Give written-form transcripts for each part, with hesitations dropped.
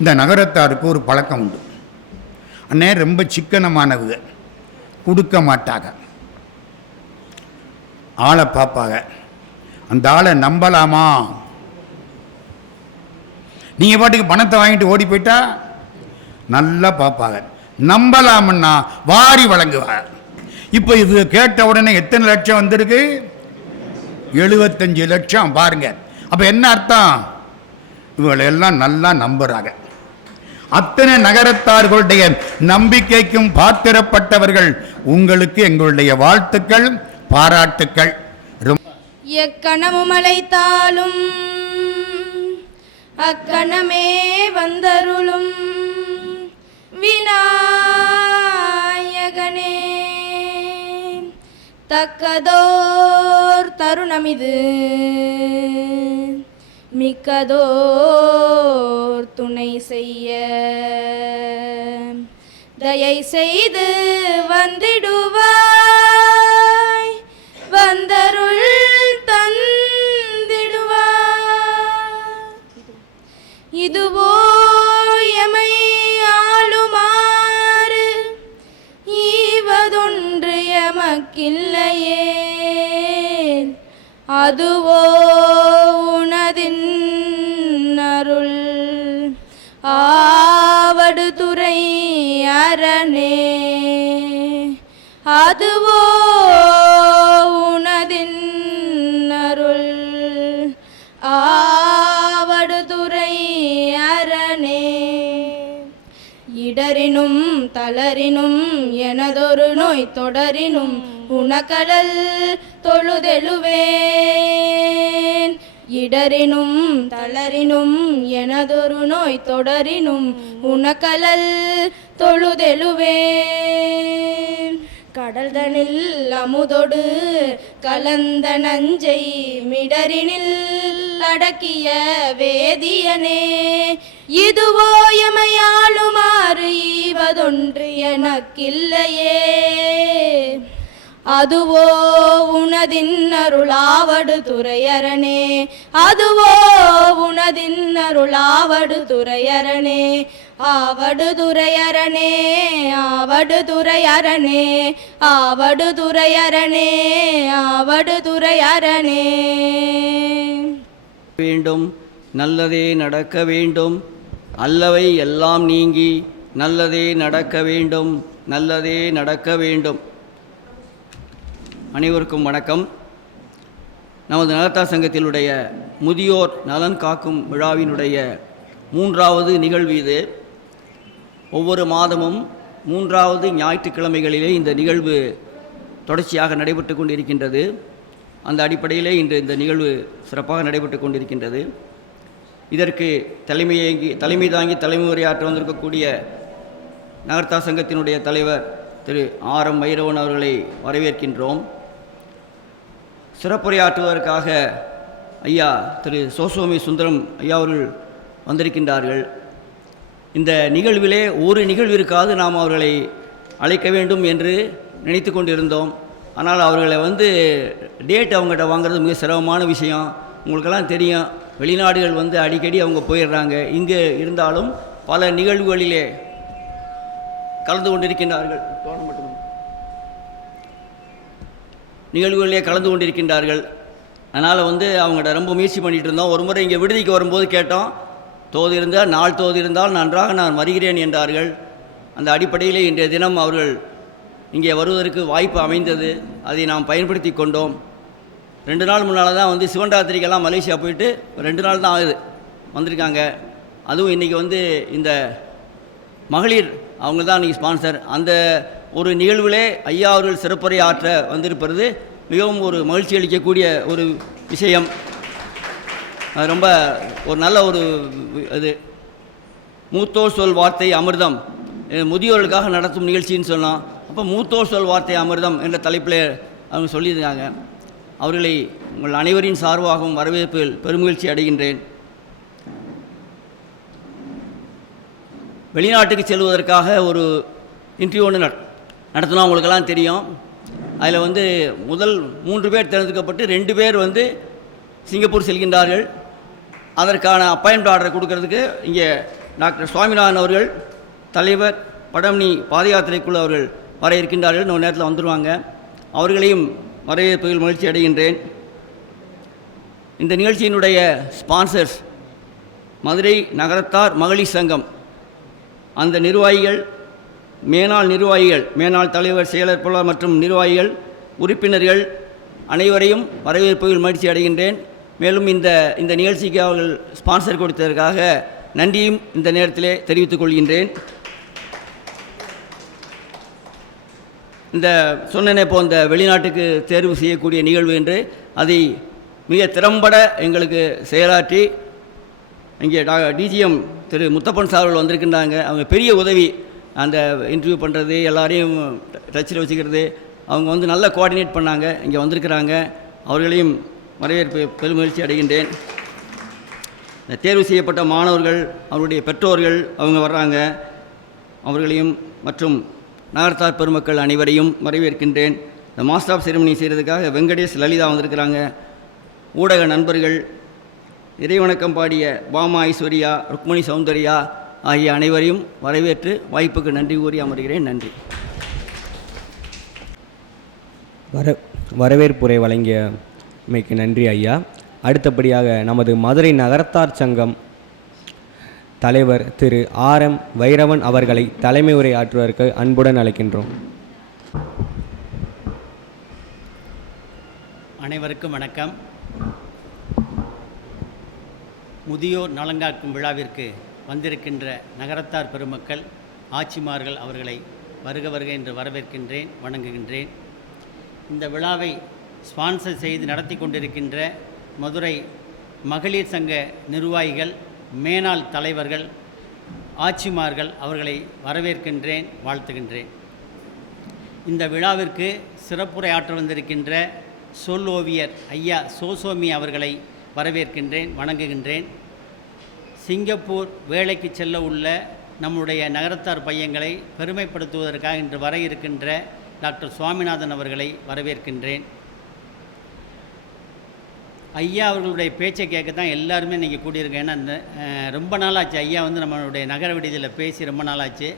இந்த நகரத்தாருக்கு ஒரு பழக்கம் உண்டு. அண்ணே ரொம்ப சிக்கனமானவங்க, கொடுக்க மாட்டாங்க, ஆளை பார்ப்பாங்க. அந்த ஆளை நம்பலாமா? நீங்கள் பாட்டுக்கு பணத்தை வாங்கிட்டு ஓடி போயிட்டா நல்லா பார்ப்பாங்க. நம்பலாமன்னா வாரி வழங்குவாங்க. இப்போ இது கேட்ட உடனே எத்தனை லட்சம் வந்திருக்கு? 75 லட்சம். பாருங்க, அப்போ என்ன அர்த்தம்? இவங்களெல்லாம் நல்லா நம்புறாங்க. அத்தனை நகரத்தார்களுடைய நம்பிக்கைக்கும் பாத்திரப்பட்டவர்கள். உங்களுக்கு எங்களுடைய வாழ்த்துக்கள், பாராட்டுக்கள். எக்கணமும் அழைத்தாலும் அக்கணமே வந்தருளும் விநாயகனே, தக்கதோர் தருணமிது மிக்கதோர் துணை செய்ய தயை செய்து வந்திடுவாய், வந்தருள் தந்திடுவாய். இதுவோ எமை ஆளுமாறு ஈவதொன்று எமக்கில்லையே, அதுவோ உனதின் அருள் ஆவடுதுறை அரணே, அதுவோ உனதின் அருள் ஆவடுதுறை அரணே. இடரினும் தளரினும் எனதொரு நோய் தொடரினும் உனக்கடல் தொழுதெழுவேன். இடரினும் தளரினும் எனதொரு நோய் தொடரினும் உனக்கடல் தொழுதெழுவேன். கடல்தனில் அமுதொடு கலந்த நஞ்சை மிடரினில் அடக்கிய வேதியனே, இதுவோ எமையாளுமாறு ஈவதொன்று எனக்கில்லையே, அதுவோ உனதின் அருளாவடு துறையரணே, அதுவோ உனதின் அருளாவடு துறையரணே, ஆவடுதுறையரணே, ஆவடுதுறையரணே, ஆவடுதுறையரணே, ஆவடுதுறையரணே. வேண்டும் நல்லதே நடக்க வேண்டும், அல்லவை எல்லாம் நீங்கி நல்லதே நடக்க வேண்டும், நல்லதே நடக்க வேண்டும். அனைவருக்கும் வணக்கம். நமது நலத்தார் சங்கத்தினுடைய முதியோர் நலன் காக்கும் விழாவினுடைய 3வது நிகழ்வு இது. ஒவ்வொரு மாதமும் 3வது ஞாயிற்றுக்கிழமைகளிலே இந்த நிகழ்வு தொடர்ச்சியாக நடைபெற்று கொண்டிருக்கின்றது. அந்த அடிப்படையிலே இன்று இந்த நிகழ்வு சிறப்பாக நடைபெற்று கொண்டிருக்கின்றது. இதற்கு தலைமை தாங்கி தலைமை உரையாற்ற வந்திருக்கக்கூடிய நகரத்தார் சங்கத்தினுடைய தலைவர் திரு ஆர்.எம். வைரவன் அவர்களை வரவேற்கின்றோம். சிறப்புரையாற்றுவதற்காக ஐயா திரு சோசோமி சுந்தரம் ஐயா அவர்கள் வந்திருக்கின்றார்கள். இந்த நிகழ்விலே ஒரு நிகழ்விற்காவது நாம் அவர்களை அழைக்க வேண்டும் என்று நினைத்து கொண்டிருந்தோம். ஆனால் அவர்களை டேட் அவங்ககிட்ட வாங்குறது மிக சிரமமான விஷயம். உங்களுக்கெல்லாம் தெரியும், வெளிநாடுகள் அடிக்கடி அவங்க போயிடுறாங்க. இங்கே இருந்தாலும் பல நிகழ்வுகளிலே கலந்து கொண்டிருக்கின்றார்கள். கலந்து கொண்டிருக்கின்றார்கள். அதனால் அவங்கள்ட்ட ரொம்ப முயற்சி பண்ணிகிட்டு இருந்தோம். ஒரு முறை இங்கே விடுதிக்கு வரும்போது கேட்டோம், நாள் தோது இருந்தால் நன்றாக நான் வருகிறேன் என்றார்கள். அந்த அடிப்படையிலே இன்றைய தினம் அவர்கள் இங்கே வருவதற்கு வாய்ப்பு அமைந்தது. அதை நாம் பயன்படுத்தி கொண்டோம். 2 நாள் முன்னால் தான் சிவன்ராத்திரிக்கெல்லாம் மலேசியா போயிட்டு 2 நாள் தான் ஆகுது வந்திருக்காங்க. அதுவும் இன்றைக்கி இந்த மகளிர் அவங்க தான் இன்றைக்கி ஸ்பான்சர். அந்த ஒரு நிகழ்விலே ஐயா அவர்கள் சிறப்புரை ஆற்ற வந்திருப்பது மிகவும் ஒரு மகிழ்ச்சி அளிக்கக்கூடிய ஒரு விஷயம். ரொம்ப ஒரு நல்ல ஒரு இது. மூத்தோர் சொல் வார்த்தை அமிர்தம், முதியோர்களுக்காக நடத்தும் நிகழ்ச்சின்னு சொன்னோம். அப்போ மூத்தோர் சொல் வார்த்தை அமிர்தம் என்ற தலைப்பில் அவங்க சொல்லியிருக்காங்க. அவர்களை உங்கள் அனைவரின் சார்பாகவும் வரவேற்பில் பெருமகிழ்ச்சி அடைகின்றேன். வெளிநாட்டுக்கு செல்வதற்காக ஒரு இன்டர்வியூ ஒன்று நடத்தினோம். அவங்களுக்கெல்லாம் தெரியும். அதில் முதல் 3 பேர் தேர்ந்தெடுக்கப்பட்டு 2 பேர் சிங்கப்பூர் செல்கின்றார்கள். அதற்கான அப்பாயின்மெண்ட் ஆர்டர் கொடுக்கறதுக்கு இங்கே டாக்டர் சுவாமிநாதன் அவர்கள் தலைவர் படம்னி பாத யாத்திரைக்குழு அவர்கள் வர இருக்கின்றார்கள். இன்னொரு நேரத்தில் வந்துடுவாங்க. அவர்களையும் வரவேற்பதில் மகிழ்ச்சி அடைகின்றேன். இந்த நிகழ்ச்சியினுடைய ஸ்பான்சர்ஸ் மதுரை நகரத்தார் மகளிர் சங்கம், அந்த நிர்வாகிகள், மேனாள் தலைவர், செயலர் பொருளாளர் மற்றும் நிர்வாகிகள், உறுப்பினர்கள் அனைவரையும் வரவேற்பதில் மகிழ்ச்சி அடைகின்றேன். மேலும் இந்த நிகழ்ச்சிக்கு அவர்கள் ஸ்பான்சர் கொடுத்ததற்காக நன்றியும் இந்த நேரத்திலே தெரிவித்துக் கொள்கின்றேன். இந்த சொன்னனே இந்த வெளிநாட்டுக்கு தேர்வு செய்யக்கூடிய நிகழ்வு என்று அதை மிக திறம்பட எங்களுக்கு செயலாற்றி இங்கே டிஜிஎம் திரு முத்தப்பன் சார் அவர்கள் வந்திருக்கின்றாங்க. அவங்க பெரிய உதவி, அந்த இன்டர்வியூ பண்ணுறது, எல்லாரையும் டச்சில் வச்சுக்கிறது, அவங்க வந்து நல்லா கோஆர்டினேட் பண்ணாங்க. இங்கே வந்திருக்கிறாங்க. அவர்களையும் வரவேற்பு பெருமகிழ்ச்சி அடைகின்றேன். இந்த தேர்வு செய்யப்பட்ட மாணவர்கள், அவருடைய பெற்றோர்கள் அவங்க வர்றாங்க. அவர்களையும் மற்றும் நகரத்தார் பெருமக்கள் அனைவரையும் வரவேற்கின்றேன். இந்த மாஸ்டர் ஆஃப் செரிமனி செய்கிறதுக்காக வெங்கடேஷ், லலிதா வந்திருக்கிறாங்க. ஊடக நண்பர்கள், இறைவணக்கம் பாடிய பாமா ஐஸ்வர்யா, ருக்மணி சௌந்தர்யா ஆகிய அனைவரையும் வரவேற்று வாய்ப்புக்கு நன்றி கூறி அமர்கிறேன். நன்றி. வரவேற்புரை வழங்கியமைக்கு நன்றி ஐயா. அடுத்தபடியாக நமது மதுரை நகரத்தார் சங்கம் தலைவர் திரு ஆர்.எம். வைரவன் அவர்களை தலைமை உரை ஆற்றுவதற்கு அன்புடன் அழைக்கின்றோம். அனைவருக்கும் வணக்கம். முதியோர் நலங்காக்கும் விழாவிற்கு வந்திருக்கின்ற நகரத்தார் பெருமக்கள், ஆட்சிமார்கள் அவர்களை வருக வருக என்று வரவேற்கின்றேன், வணங்குகின்றேன். இந்த விழாவை ஸ்பான்சர் செய்து நடத்தி கொண்டிருக்கின்ற மதுரை மகளிர் சங்க நிர்வாகிகள், மேனாள் தலைவர்கள், ஆட்சிமார்கள் அவர்களை வரவேற்கின்றேன், வாழ்த்துகின்றேன். இந்த விழாவிற்கு சிறப்புரை ஆற்ற வந்திருக்கின்ற சொல் ஓவியர் ஐயா சோசோமி அவர்களை வரவேற்கின்றேன், வணங்குகின்றேன். சிங்கப்பூர் வேலைக்கு செல்ல உள்ள நம்முடைய நகரத்தார் பையங்களை பெருமைப்படுத்துவதற்காக இன்று வர இருக்கின்ற டாக்டர் சுவாமிநாதன் அவர்களை வரவேற்கின்றேன். ஐயா அவர்களுடைய பேச்சை கேட்க தான் எல்லாருமே இன்றைக்கி கூடியிருக்கேன். ஏன்னா ரொம்ப நாளாச்சு ஐயா வந்து நம்மளுடைய நகர விடுதியில் பேசி ரொம்ப நாளாச்சு.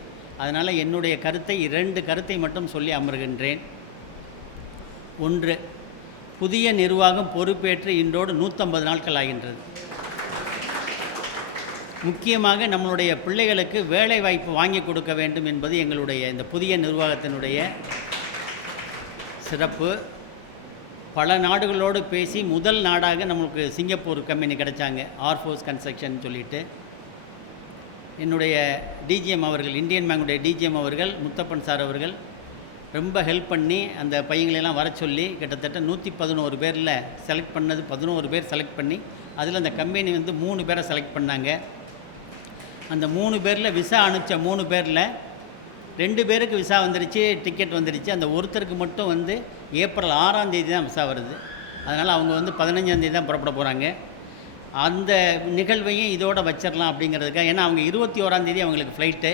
அதனால் என்னுடைய கருத்தை 2 கருத்தை மட்டும் சொல்லி அமர்கின்றேன். ஒன்று, புதிய நிர்வாகம் பொறுப்பேற்று இன்றோடு 150 நாட்கள் ஆகின்றது. முக்கியமாக நம்மளுடைய பிள்ளைகளுக்கு வேலை வாய்ப்பு வாங்கி கொடுக்க வேண்டும் என்பது எங்களுடைய இந்த புதிய நிர்வாகத்தினுடைய சிறப்பு. பல நாடுகளோடு பேசி முதல் நாடாக நம்மளுக்கு சிங்கப்பூர் கம்பெனி கிடைச்சாங்க, ஆர்ஃபோர்ஸ் கன்ஸ்ட்ரக்ஷன் சொல்லிட்டு. என்னுடைய டிஜிஎம் அவர்கள், இந்தியன் பேங்குடைய டிஜிஎம் அவர்கள், முத்தப்பன் சார் அவர்கள் ரொம்ப ஹெல்ப் பண்ணி அந்த பையங்களெல்லாம் வர சொல்லி கிட்டத்தட்ட 111 பேரில் செலக்ட் பண்ணது 11 பேர் செலக்ட் பண்ணி, அதில் அந்த கம்பெனி வந்து 3 பேரை செலக்ட் பண்ணாங்க. அந்த 3 பேரில் விசா அனுப்பிச்ச 3 பேரில் 2 பேருக்கு விசா வந்துருச்சு, டிக்கெட் வந்துருச்சு. அந்த ஒருத்தருக்கு மட்டும் வந்து ஏப்ரல் 6ஆம் தேதி தான் விசா வருது. அதனால் அவங்க வந்து 15ஆம் தேதி தான் புறப்பட போகிறாங்க. அந்த நிகழ்வையும் இதோடு வச்சிடலாம் அப்படிங்கிறதுக்காக, ஏன்னா அவங்க 21ஆம் தேதி அவங்களுக்கு ஃப்ளைட்டு,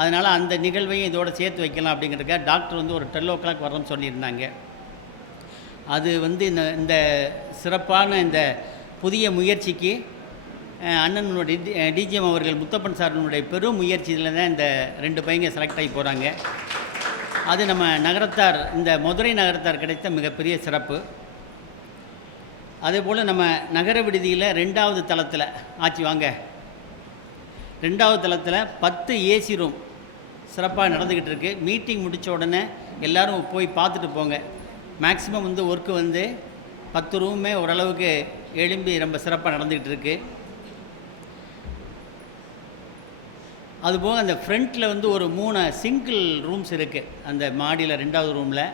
அதனால் அந்த நிகழ்வையும் இதோடு சேர்த்து வைக்கலாம் அப்படிங்கிறதுக்காக டாக்டர் வந்து ஒரு 12 o'clock வரணும்னு சொல்லியிருந்தாங்க. அது வந்து இந்த சிறப்பான இந்த புதிய முயற்சிக்கு அண்ணனுடைய டிஜிஎம் அவர்கள், முத்தப்பன் சாரனுடைய பெரும் முயற்சியில் தான் இந்த 2 பையங்க செலக்ட் ஆகி போகிறாங்க. அது நம்ம நகரத்தார், இந்த மதுரை நகரத்தார் கிடைத்த மிகப்பெரிய சிறப்பு. அதேபோல் நம்ம நகர விடுதியில் 2வது தளத்தில் ஆட்சி வாங்க 2வது தளத்தில் 10 ஏசி ரூம் சிறப்பாக நடந்துக்கிட்டு இருக்குது. மீட்டிங் முடித்த உடனே எல்லோரும் போய் பார்த்துட்டு போங்க. மேக்ஸிமம் வந்து ஒர்க்கு வந்து 10 ரூமே ஓரளவுக்கு எழும்பி ரொம்ப சிறப்பாக நடந்துக்கிட்டு இருக்குது. அதுபோக அந்த ஃப்ரண்ட்டில் வந்து ஒரு 3 சிங்கிள் ரூம்ஸ் இருக்குது அந்த மாடியில் 2வது ரூமில்.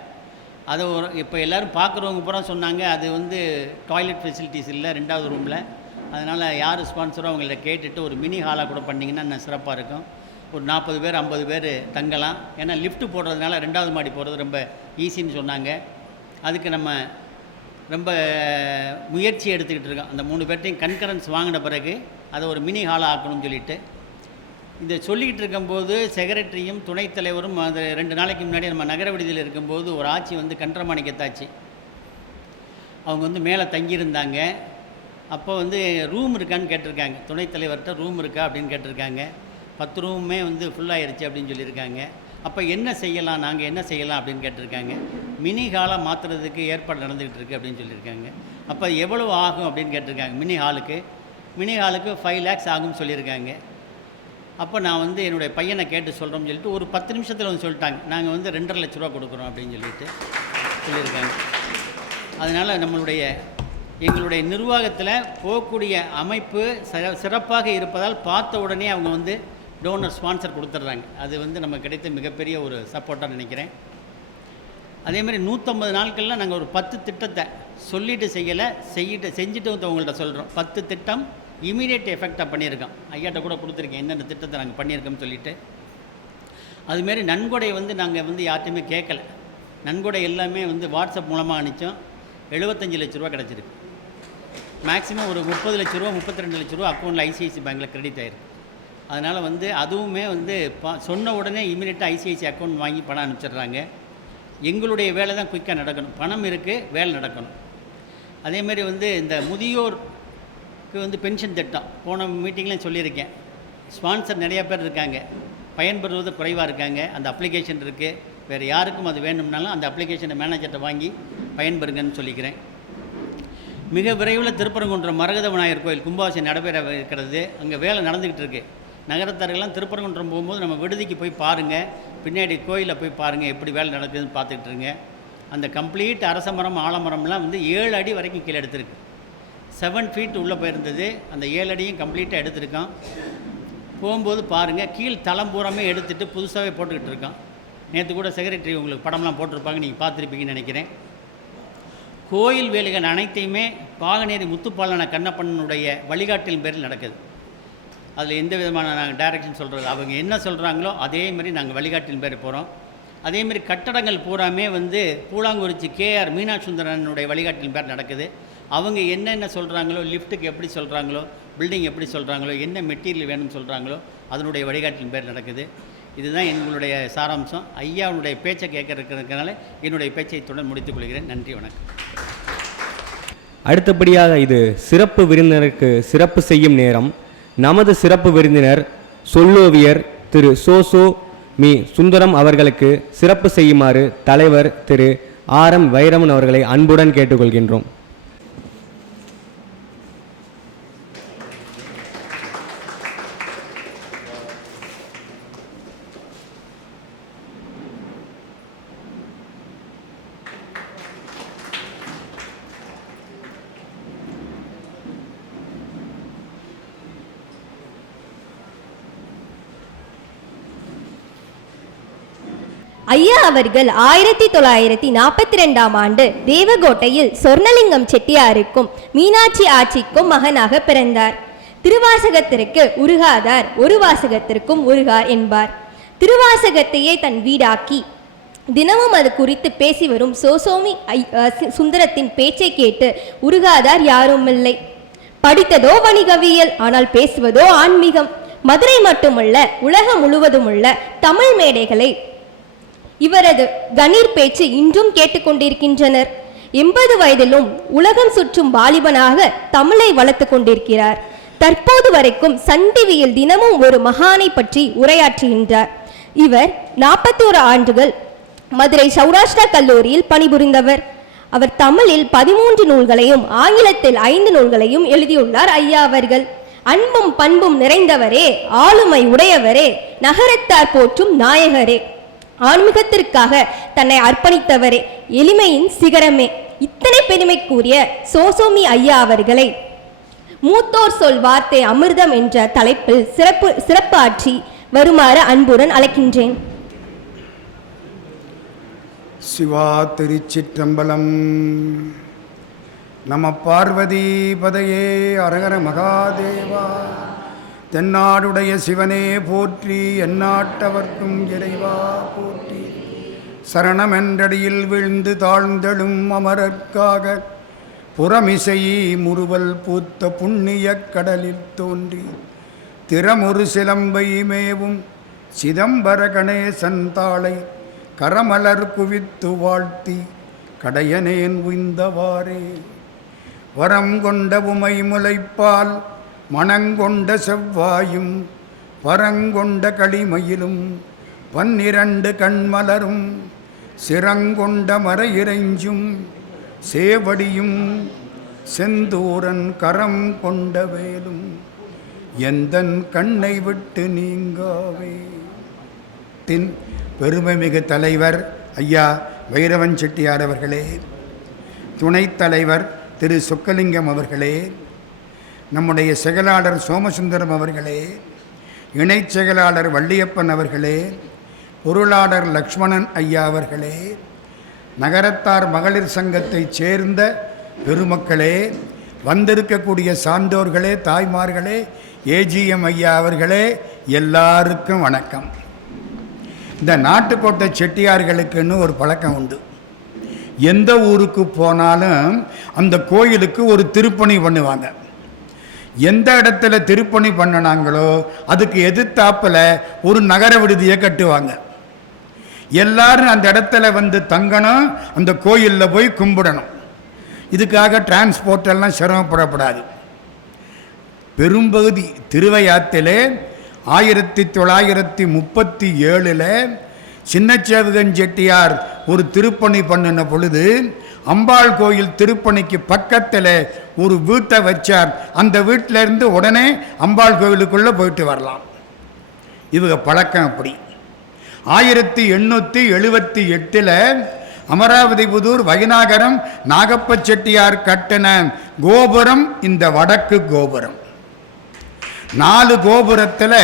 அதை இப்போ எல்லோரும் பார்க்குறவங்க பூரா சொன்னாங்க, அது வந்து டாய்லெட் ஃபெசிலிட்டிஸ் இல்லை 2வது ரூமில். அதனால் யார் ஸ்பான்சரோ அவங்கள்ட்ட கேட்டுட்டு ஒரு மினி ஹாலாக கூட பண்ணிங்கன்னா இன்னும் சிறப்பாக இருக்கும். ஒரு 40 பேர் 50 பேர் தங்கலாம். ஏன்னா லிஃப்ட்டு போடுறதுனால 2வது மாடி போகிறது ரொம்ப ஈஸின்னு சொன்னாங்க. அதுக்கு நம்ம ரொம்ப முயற்சி எடுத்துக்கிட்டு இருக்கோம். அந்த 3 பேர்ட்டையும் கன்கரன்ஸ் வாங்கின பிறகு அதை ஒரு மினி ஹாலாக ஆக்கணும்னு சொல்லிட்டு இதை சொல்லிக்கிட்டு இருக்கும்போது செக்ரட்டரியும் துணைத் தலைவரும் அது 2 நாளைக்கு முன்னாடி நம்ம நகர விடுதியில் இருக்கும்போது ஒரு ஆட்சி வந்து கன்றமாணிக்கத்தாச்சு அவங்க வந்து மேலே தங்கியிருந்தாங்க. அப்போ வந்து ரூம் இருக்கான்னு கேட்டிருக்காங்க, துணைத் தலைவர்கிட்ட ரூம் இருக்கா அப்படின்னு கேட்டிருக்காங்க. 10 ரூமுமே வந்து ஃபுல்லாகிருச்சு அப்படின்னு சொல்லியிருக்காங்க. அப்போ என்ன செய்யலாம், நாங்கள் என்ன செய்யலாம் அப்படின்னு கேட்டிருக்காங்க. மினி ஹாலாக மாற்றுறதுக்கு ஏற்பாடு நடந்துக்கிட்டு இருக்குது அப்படின்னு சொல்லியிருக்காங்க. அப்போ எவ்வளவு ஆகும் அப்படின்னு கேட்டிருக்காங்க. மினி ஹாலுக்கு 5 lakhs ஆகும்னு சொல்லியிருக்காங்க. அப்போ நான் வந்து என்னுடைய பையனை கேட்டு சொல்கிறோம்னு சொல்லிட்டு ஒரு 10 நிமிஷத்தில் வந்து சொல்லிட்டாங்க, நாங்கள் வந்து 2.5 லட்ச ரூபா கொடுக்குறோம் அப்படின்னு சொல்லியிருக்காங்க. அதனால் எங்களுடைய நிர்வாகத்தில் போகக்கூடிய அமைப்பு சிறப்பாக இருப்பதால் பார்த்த உடனே அவங்க வந்து டோனர் ஸ்பான்சர் கொடுத்துட்றாங்க. அது வந்து நமக்கு கிடைத்த மிகப்பெரிய ஒரு சப்போர்ட்டாக நினைக்கிறேன். அதேமாதிரி 150 நாட்களில் நாங்கள் ஒரு 10 திட்டத்தை சொல்லிட்டு செஞ்சுட்டு வந்து உங்கள்கிட்ட சொல்கிறோம். 10 திட்டம் இமீடியட் எஃபெக்டாக பண்ணியிருக்கோம். ஐயாட்ட கூட கொடுத்துருக்கேன் என்னென்ன திட்டத்தை நாங்கள் பண்ணியிருக்கோம்னு சொல்லிவிட்டு. அதுமாரி நன்கொடை வந்து நாங்கள் வந்து யார்ட்டையுமே கேட்கல. நன்கொடை எல்லாமே வந்து வாட்ஸ்அப் மூலமாக அனுப்பிச்சோம். 75 லட்ச ரூபா கிடச்சிருக்கு. மேக்ஸிமம் ஒரு 30 லட்ச ரூபா 32 லட்ச ரூபா அக்கௌண்ட்டில் ஐசிஐசி பேங்க்கில் கிரெடிட் ஆகிருக்கு. அதனால் வந்து அதுவுமே வந்து சொன்ன உடனே இமீடியட்டாக ஐசிஐசி அக்கௌண்ட் வாங்கி பணம் அனுப்பிச்சிடுறாங்க. எங்களுடைய வேலை தான் குயிக்காக நடக்கணும். பணம் இருக்குது, வேலை நடக்கணும். அதேமாதிரி வந்து இந்த முதியோருக்கு வந்து பென்ஷன் திட்டம் போன மீட்டிங்லேயும் சொல்லியிருக்கேன். ஸ்பான்சர் நிறையா பேர் இருக்காங்க, பயன்பெறுவது குறைவாக இருக்காங்க. அந்த அப்ளிகேஷன் இருக்குது. வேறு யாருக்கும் அது வேணும்னாலும் அந்த அப்ளிகேஷனை மேனேஜர்கிட்ட வாங்கி பயன்பெறுங்கன்னு சொல்லிக்கிறேன். மிக விரைவில் திருப்பரங்குன்றம் மரகத விநாயகர் கோயில் கும்பாபிஷேகம் நடைபெற இருக்கிறது. அங்கே வேலை நடந்துக்கிட்டு இருக்குது. நகரத்தார்கள்லாம் திருப்பரங்குன்றம் போகும்போது நம்ம விடுதிக்கு போய் பாருங்கள், பின்னாடி கோயிலில் போய் பாருங்கள் எப்படி வேலை நடக்குதுன்னு பார்த்துக்கிட்டு இருங்க. அந்த கம்ப்ளீட் அரச மரம் ஆலமரம்லாம் வந்து 7 அடி வரைக்கும் கீழே எடுத்திருக்கு. 7 feet உள்ளே போயிருந்தது. அந்த 7 அடியும் கம்ப்ளீட்டாக எடுத்திருக்கோம். போகும்போது பாருங்கள், கீழ் தளம் பூராமே எடுத்துகிட்டு புதுசாகவே போட்டுக்கிட்டு இருக்கோம். நேற்று கூட செக்ரட்டரி உங்களுக்கு படம்லாம் போட்டிருப்பாங்க, நீங்கள் பார்த்துருப்பீங்கன்னு நினைக்கிறேன். கோயில் வேலைகள் அனைத்தையுமே பாகனேரி முத்துப்பாலன கண்ணப்பனுடைய வழிகாட்டின் பேரில் நடக்குது. அதில் எந்த விதமான நாங்கள் டைரக்ஷன் சொல்கிறது, அவங்க என்ன சொல்கிறாங்களோ அதே மாதிரி நாங்கள் வழிகாட்டின் பேர் போகிறோம். அதேமாதிரி கட்டடங்கள் பூராமே வந்து பூலாங்குறிச்சி KR மீனாட்சி சுந்தரனுடைய வழிகாட்டின் பேர் நடக்குது. அவங்க என்னென்ன சொல்கிறாங்களோ, லிஃப்ட்டுக்கு எப்படி சொல்கிறாங்களோ, பில்டிங் எப்படி சொல்கிறாங்களோ, என்ன மெட்டீரியல் வேணும்னு சொல்கிறாங்களோ அதனுடைய வழிகாட்டின் பேர் நடக்குது. இதுதான் எங்களுடைய சாராம்சம். ஐயாவுடைய பேச்சை கேட்கறதுனால என்னுடைய பேச்சை இத்துடன் முடித்துக் கொள்கிறேன். நன்றி, வணக்கம். அடுத்தபடியாக இது சிறப்பு விருந்தினருக்கு சிறப்பு செய்யும் நேரம். நமது சிறப்பு விருந்தினர் சொல்லோவியர் திரு சோசோ மீ சுந்தரம் அவர்களுக்கு சிறப்பு செய்யுமாறு தலைவர் திரு RM வைரவன் அவர்களை அன்புடன் கேட்டுக்கொள்கின்றோம். ஐயா அவர்கள் 1942ஆம் ஆண்டு தேவகோட்டையில் சொர்ணலிங்கம் செட்டியாருக்கும் மீனாட்சி ஆட்சிக்கும் மகனாக பிறந்தார். திருவாசகத்திற்கு உருகாதார், ஒரு வாசகத்திற்கும் உருகார் என்பார். திருவாசகத்தையே தன் வீடாக்கி தினமும் அது குறித்து பேசி வரும் சோசோமி சுந்தரத்தின் பேச்சை கேட்டு உருகாதார் யாருமில்லை. படித்ததோ வணிகவியல், ஆனால் பேசுவதோ ஆன்மீகம். மதுரை மட்டுமல்ல, உலகம் முழுவதும் உள்ள தமிழ் மேடைகளை இவரது கணீர் பேச்சு இன்றும் கேட்டுக்கொண்டிருக்கின்றனர். 80 வயதிலும் உலகம் சுற்றும் வாலிபனாக தமிழை வளர்த்து கொண்டிருக்கிறார். தற்போது வரைக்கும் சன் டிவியில் தினமும் ஒரு மகானை பற்றி உரையாற்றுகின்றார். இவர் 41 ஆண்டுகள் மதுரை சௌராஷ்டிரா கல்லூரியில் பணிபுரிந்தவர். அவர் தமிழில் 13 நூல்களையும் ஆங்கிலத்தில் 5 நூல்களையும் எழுதியுள்ளார். ஐயா அவர்கள் அன்பும் பண்பும் நிறைந்தவரே, ஆளுமை உடையவரே, நகரத்தார் போற்றும் நாயகரே, ஆன்மீகத்திற்காக தன்னை அர்ப்பணித்தவரே, எளிமையின் சிகரமே. இத்தனை பெருமைக்குரிய சோசோமி ஐயா அவர்களை மூத்தோர் சொல் வார்த்தை அமிர்தம் என்ற தலைப்பில் சிறப்பு ஆற்றி வருமாறு அன்புடன் அழைக்கின்றேன். சிவா திருச்சிற்றம்பலம். நம பார்வதி பதையே அரகர மகாதேவா. தென்னாடுடைய சிவனே போற்றி, எந்நாட்டவர்க்கும் இறைவா போற்றி. சரணமென்றடியில் விழுந்து தாழ்ந்தெழும் அமரர்க்காக புறமிசை முறுவல் பூத்த புண்ணிய கடலில் தோன்றி திறமொரு சிலம்பை மேவும் சிதம்பர கணேசன் தாளை கரமலர் குவித்து வாழ்த்தி கடையனேன் உய்ந்தவாறே. வரம் கொண்ட உமை முலைப்பால் மணங்கொண்ட செவ்வாயும் பரங்கொண்ட களிமயிலும் 12 கண்மலரும் சிரங்கொண்ட மறையிறைஞ்சும் சேவடியும் செந்தூரன் கரம் கொண்ட வேலும் எந்தன் கண்ணை விட்டு நீங்காவே. பெருமைமிகு தலைவர் ஐயா வைரவன் செட்டியார் அவர்களே, துணைத் தலைவர் திரு சொக்கலிங்கம் அவர்களே, நம்முடைய செயலாளர் சோமசுந்தரம் அவர்களே, இணைச் செயலாளர் வள்ளியப்பன் அவர்களே, பொருளாளர் லக்ஷ்மணன் ஐயா அவர்களே, நகரத்தார் மகளிர் சங்கத்தைச் சேர்ந்த பெருமக்களே, வந்திருக்கக்கூடிய சான்றோர்களே, தாய்மார்களே, ஏஜிஎம் ஐயா அவர்களே, எல்லாருக்கும் வணக்கம். இந்த நாட்டுக்கோட்டை செட்டியார்களுக்குன்னு ஒரு பழக்கம் உண்டு. எந்த ஊருக்கு போனாலும் அந்த கோயிலுக்கு ஒரு திருப்பணி பண்ணுவாங்க. எந்த இடத்துல திருப்பணி பண்ணினாங்களோ அதுக்கு எதிர்த்தாப்பில் ஒரு நகர விடுதியை கட்டுவாங்க. எல்லாரும் அந்த இடத்துல வந்து தங்கணும், அந்த கோயிலில் போய் கும்பிடணும். இதுக்காக டிரான்ஸ்போர்ட்டெல்லாம் சிரமப்படக்கூடாது. பெரும்பகுதி திருவையாற்றிலே 1937 சின்னச்சேவகன் செட்டியார் ஒரு திருப்பணி பண்ணின பொழுது அம்பாள் கோயில் திருப்பணிக்கு பக்கத்தில் ஒரு வீட்டை வச்சார். அந்த வீட்டிலேருந்து உடனே அம்பாள் கோயிலுக்குள்ளே போயிட்டு வரலாம். இவங்க பழக்கம் அப்படி. 1878 அமராவதிபுதூர் வைநாகரம் நாகப்ப செட்டியார் கட்டின கோபுரம் இந்த வடக்கு கோபுரம். 4 கோபுரத்தில்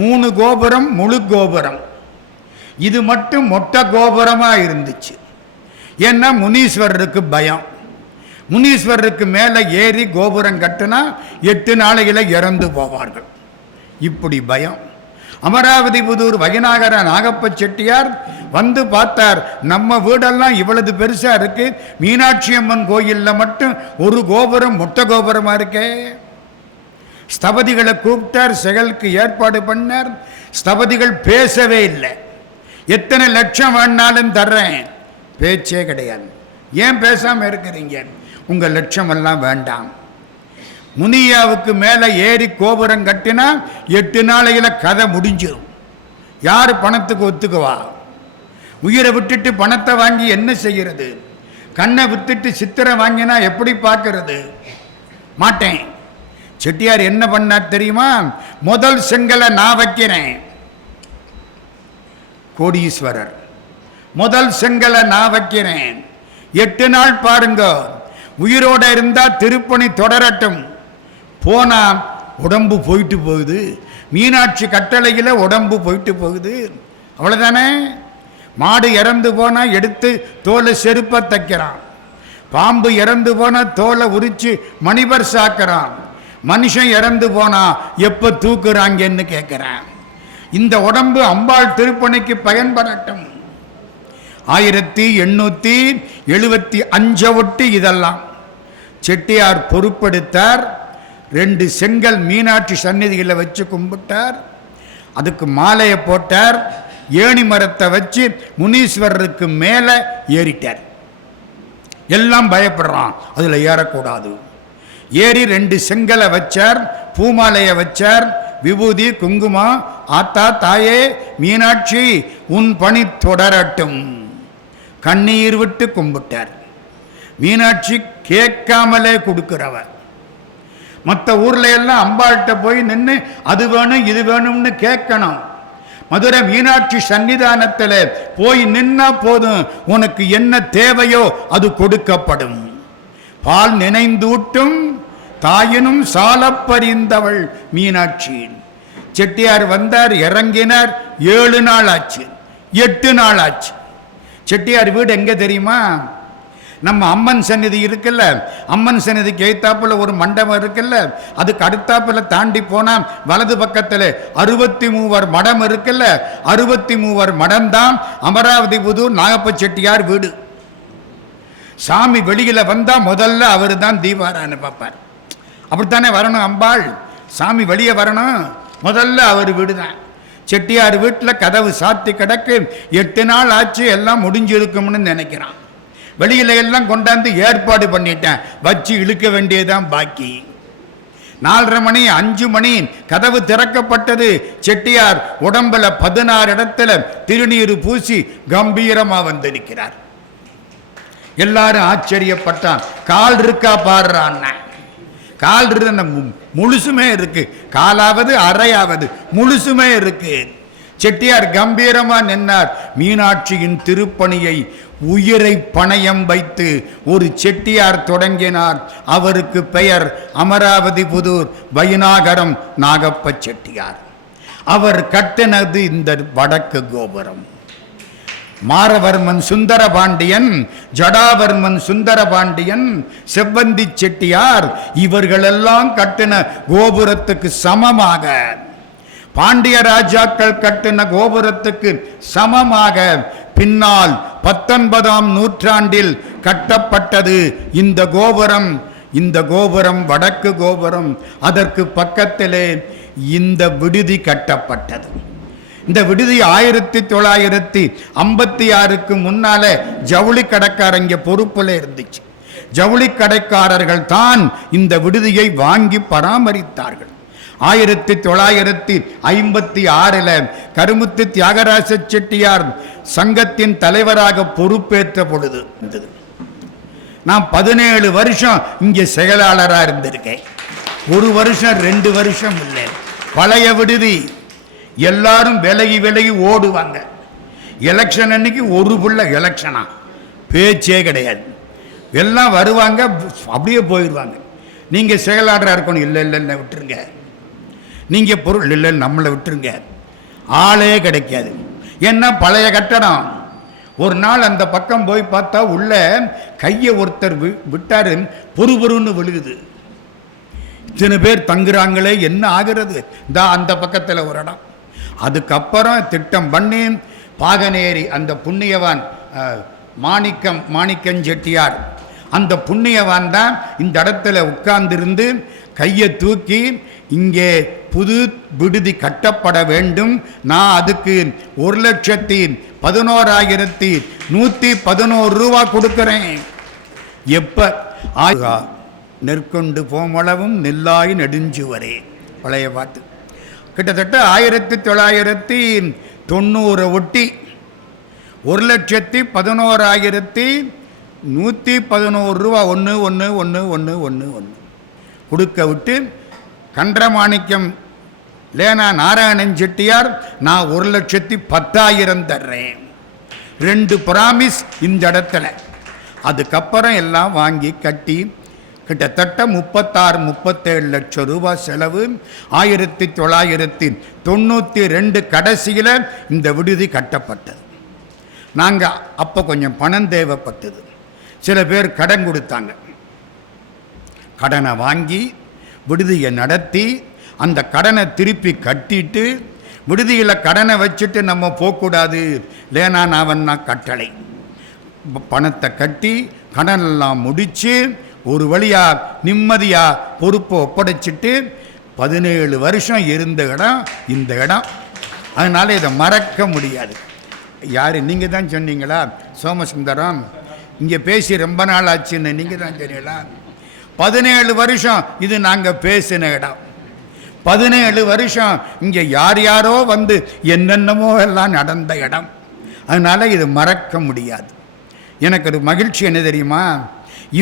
3 கோபுரம் முழு கோபுரம். இது மட்டும் மொட்டை கோபுரமாக இருந்துச்சு. ஏன்னா முனீஸ்வரருக்கு பயம். முனீஸ்வரருக்கு மேலே ஏறி கோபுரம் கட்டினா 8 நாளையில் இறந்து போவார்கள். இப்படி பயம். அமராவதிபுதூர் வைநாகர நாகப்ப செட்டியார் வந்து பார்த்தார், நம்ம வீடெல்லாம் இவ்வளவு பெருசாக இருக்கு, மீனாட்சி அம்மன் கோயிலில் மட்டும் ஒரு கோபுரம் மொட்டை கோபுரமாக இருக்கே. ஸ்தபதிகளை கூப்பிட்டார், செயலுக்கு ஏற்பாடு பண்ணார். ஸ்தபதிகள் பேசவே இல்லை. எத்தனை லட்சம் வேணாலும் தர்றேன், பேச்சே கிடையாது. ஏன் பேசாமல் இருக்கிறீங்க? உங்கள் லட்சம் எல்லாம் வேண்டாம். முனியாவுக்கு மேலே ஏறி கோபுரம் கட்டினா 8 நாளையில் கதை முடிஞ்சிடும். யார் பணத்துக்கு ஒத்துக்குவா? உயிரை விட்டுட்டு பணத்தை வாங்கி என்ன செய்கிறது? கண்ணை விட்டுட்டு சித்திரை வாங்கினா எப்படி பார்க்கறது? மாட்டேன். செட்டியார் என்ன பண்ணார் தெரியுமா? முதல் செங்கலை நான் வைக்கிறேன். கோடீஸ்வரர் முதல் செங்கலை நான் வைக்கிறேன். 8 நாள் பாருங்க, உயிரோட இருந்தா திருப்பணி தொடரட்டும். போனா உடம்பு போயிட்டு போகுது. மீனாட்சி கட்டளையில் உடம்பு போயிட்டு போகுது. அவ்வளோதானே. மாடு இறந்து போனால் எடுத்து தோலை செருப்ப தைக்கிறான். பாம்பு இறந்து போனால் தோலை உரிச்சு மணிபர் சாக்கிறான். மனுஷன் இறந்து போனா எப்போ தூக்குறாங்கன்னு கேட்குறான். இந்த உடம்பு அம்பாள் திருப்பணிக்கு பயன்படட்டும். 1875 ஒட்டி இதெல்லாம் செட்டியார் பொறுப்பெடுத்தார். 2 செங்கல் மீனாட்சி சந்நிதிகளை வச்சு கும்பிட்டார். அதுக்கு மாலையை போட்டார். ஏணி மரத்தை வச்சு முனீஸ்வரருக்கு மேலே ஏறிட்டார். எல்லாம் பயப்படுறான், அதில் ஏறக்கூடாது. ஏறி 2 செங்கலை வச்சார், பூமாலையை வச்சார், விபூதி குங்குமம். ஆத்தா தாயே மீனாட்சி உன் பணி தொடரட்டும். கண்ணீர் விட்டு கும்பிட்டார். மீனாட்சி கேட்காமலே கொடுக்கிறவர். மற்ற ஊர்ல எல்லாம் அம்பாள்கிட்ட போய் நின்று அது வேணும் இது வேணும்னு கேட்கணும். மதுரை மீனாட்சி சன்னிதானத்தில் போய் நின்னா போதும், உனக்கு என்ன தேவையோ அது கொடுக்கப்படும். பால் நினைந்தூட்டும் தாயினும் சாலப்பறிந்தவள் மீனாட்சி. செட்டியார் வந்தார், இறங்கினார். 7 நாள் ஆச்சு, 8 நாள் ஆச்சு. செட்டியார் வீடு எங்க தெரியுமா? நம்ம அம்மன் சந்நிதி இருக்குல்ல, அம்மன் சந்நிதிக்கு எய்த்தாப்புல ஒரு மண்டபம் இருக்குல்ல, அதுக்கு அடுத்தாப்புல தாண்டி போனா வலது பக்கத்தில் 63 மடம் இருக்குல்ல, 63 மடம் தான் அமராவதிபுதூர் நாகப்ப செட்டியார் வீடு. சாமி வெளியில வந்தா முதல்ல அவர் தான் தீபாரான்னு பார்ப்பார். அப்படித்தானே வரணும் அம்பாள். சாமி வெளியே வரணும், முதல்ல அவர் வீடு தான். செட்டியார் வீட்டில் கதவு சாத்தி கிடக்கு. 8 நாள் ஆச்சு, எல்லாம் முடிஞ்சிருக்கும்னு நினைக்கிறான். வெளியில எல்லாம் கொண்டாந்து ஏற்பாடு பண்ணிட்டேன், வச்சு இழுக்க வேண்டியதுதான் பாக்கி. 4:30 மணி 5 மணி கதவு திறக்கப்பட்டது. செட்டியார் உடம்புல 16 இடத்துல திருநீர் பூசி கம்பீரமா வந்து நிற்கிறார். எல்லாரும் ஆச்சரியப்பட்டான். கால் இருக்கா பாடுறான். கால் முழுசுமே இருக்கு, காலாவது அரையாவது முழுசுமே இருக்கு. செட்டியார் கம்பீரமா நின்னார். மீனாட்சியின் திருப்பணியை உயிரை பணயம் வைத்து ஒரு செட்டியார் தொடங்கினார். அவருக்கு பெயர் அமராவதி புதூர் வைநாகரம் நாகப்ப செட்டியார். அவர் கட்டினது இந்த வடக்கு கோபுரம். மாரவர்மன் சுந்தரபாண்டியன், ஜடாவர்மன் சுந்தரபாண்டியன், செவ்வந்தி செட்டியார் இவர்களெல்லாம் கட்டின கோபுரத்துக்கு சமமாக, பாண்டிய ராஜாக்கள் கட்டின கோபுரத்துக்கு சமமாக பின்னால் 19ஆம் நூற்றாண்டில் கட்டப்பட்டது இந்த கோபுரம். இந்த கோபுரம் வடக்கு கோபுரம். அதற்கு பக்கத்திலே இந்த விடுதி கட்டப்பட்டது. இந்த விடுதி 1956க்கு முன்னால ஜவுளி கடைக்காரங்க பொறுப்புல இருந்துச்சு. ஜவுளி கடைக்காரர்கள் தான் இந்த விடுதியை வாங்கி பராமரித்தார்கள். 1956 கருமுத்து தியாகராச செட்டியார் சங்கத்தின் தலைவராக பொறுப்பேற்ற பொழுது நான் 17 வருஷம் இங்கே செயலாளராக இருந்திருக்கேன். 1 வருஷம் 2 வருஷம் இல்லை. பழைய விடுதி எல்லாரும் விலகி ஓடுவாங்க. எலெக்ஷன் அன்னைக்கு ஒரு புள்ள எலெக்ஷனா பேச்சே கிடையாது. எல்லாம் வருவாங்க, அப்படியே போயிடுவாங்க. நீங்கள் செயலாளராக இருக்கணும். இல்லை விட்டுருங்க. நீங்கள் பொருள் இல்லை நம்மளை விட்டுருங்க. ஆளே கிடைக்காது. ஏன்னா பழைய கட்டடம். ஒரு நாள் அந்த பக்கம் போய் பார்த்தா உள்ள கையை ஒருத்தர் விட்டாரு, பொறுன்னு விழுகுது. இத்தனை பேர் தங்குறாங்களே, என்ன ஆகிறது? அந்த பக்கத்தில் ஒரு இடம். அதுக்கப்புறம் திட்டம் பண்ணி பாகனேரி அந்த புண்ணியவான் மாணிக்கம் செட்டியார், அந்த புண்ணியவான் தான் இந்த இடத்துல உட்கார்ந்திருந்து கையை தூக்கி இங்கே புது விடுதி கட்டப்பட வேண்டும், நான் அதுக்கு 1,11,111 ரூபா கொடுக்கிறேன். எப்ப நெற்கொண்டு போமளவும் நெல்லாய் நெடுஞ்சுவரே பழைய பாட்டு. கிட்டத்தட்ட 1990 ஒட்டி 1,11,111 ரூபா 1,1,1,1,1 கொடுக்க விட்டு கன்றமாணிக்கம் லேனா நாராயணன் செட்டியார் நான் 1,10,000 தர்றேன். 2 பிராமிஸ் இந்த இடத்துல. அதுக்கப்புறம் எல்லாம் வாங்கி கட்டி கிட்டத்தட்ட 36-37 லட்சம் ரூபாய் செலவு. 1992 கடைசியில் இந்த விடுதி கட்டப்பட்டது. நாங்கள் அப்போ கொஞ்சம் பணம் தேவைப்பட்டது. சில பேர் கடன் கொடுத்தாங்க. கடனை வாங்கி விடுதியை நடத்தி அந்த கடனை திருப்பி கட்டிட்டு, விடுதியில் கடனை வச்சுட்டு நம்ம போகக்கூடாது, லேனா நாவன்னா கட்டளை. பணத்தை கட்டி கடனெல்லாம் முடித்து ஒரு வழியாக நிம்மதியாக பொறுப்பை ஒப்படைச்சிட்டு 17 வருஷம் இருந்த இடம் இந்த இடம். அதனால் இதை மறக்க முடியாது. யார் நீங்கள் தான் சொன்னீங்களா சோமசுந்தரம்? இங்கே பேசி ரொம்ப நாள் ஆச்சுன்னு நீங்கள் தான் சொன்னீங்களா? 17 வருஷம் இது நாங்கள் பேசின இடம். 17 வருஷம் இங்கே யாரோ வந்து என்னென்னமோ எல்லாம் நடந்த இடம். அதனால் இது மறக்க முடியாது. எனக்கு ஒரு மகிழ்ச்சி என்ன தெரியுமா?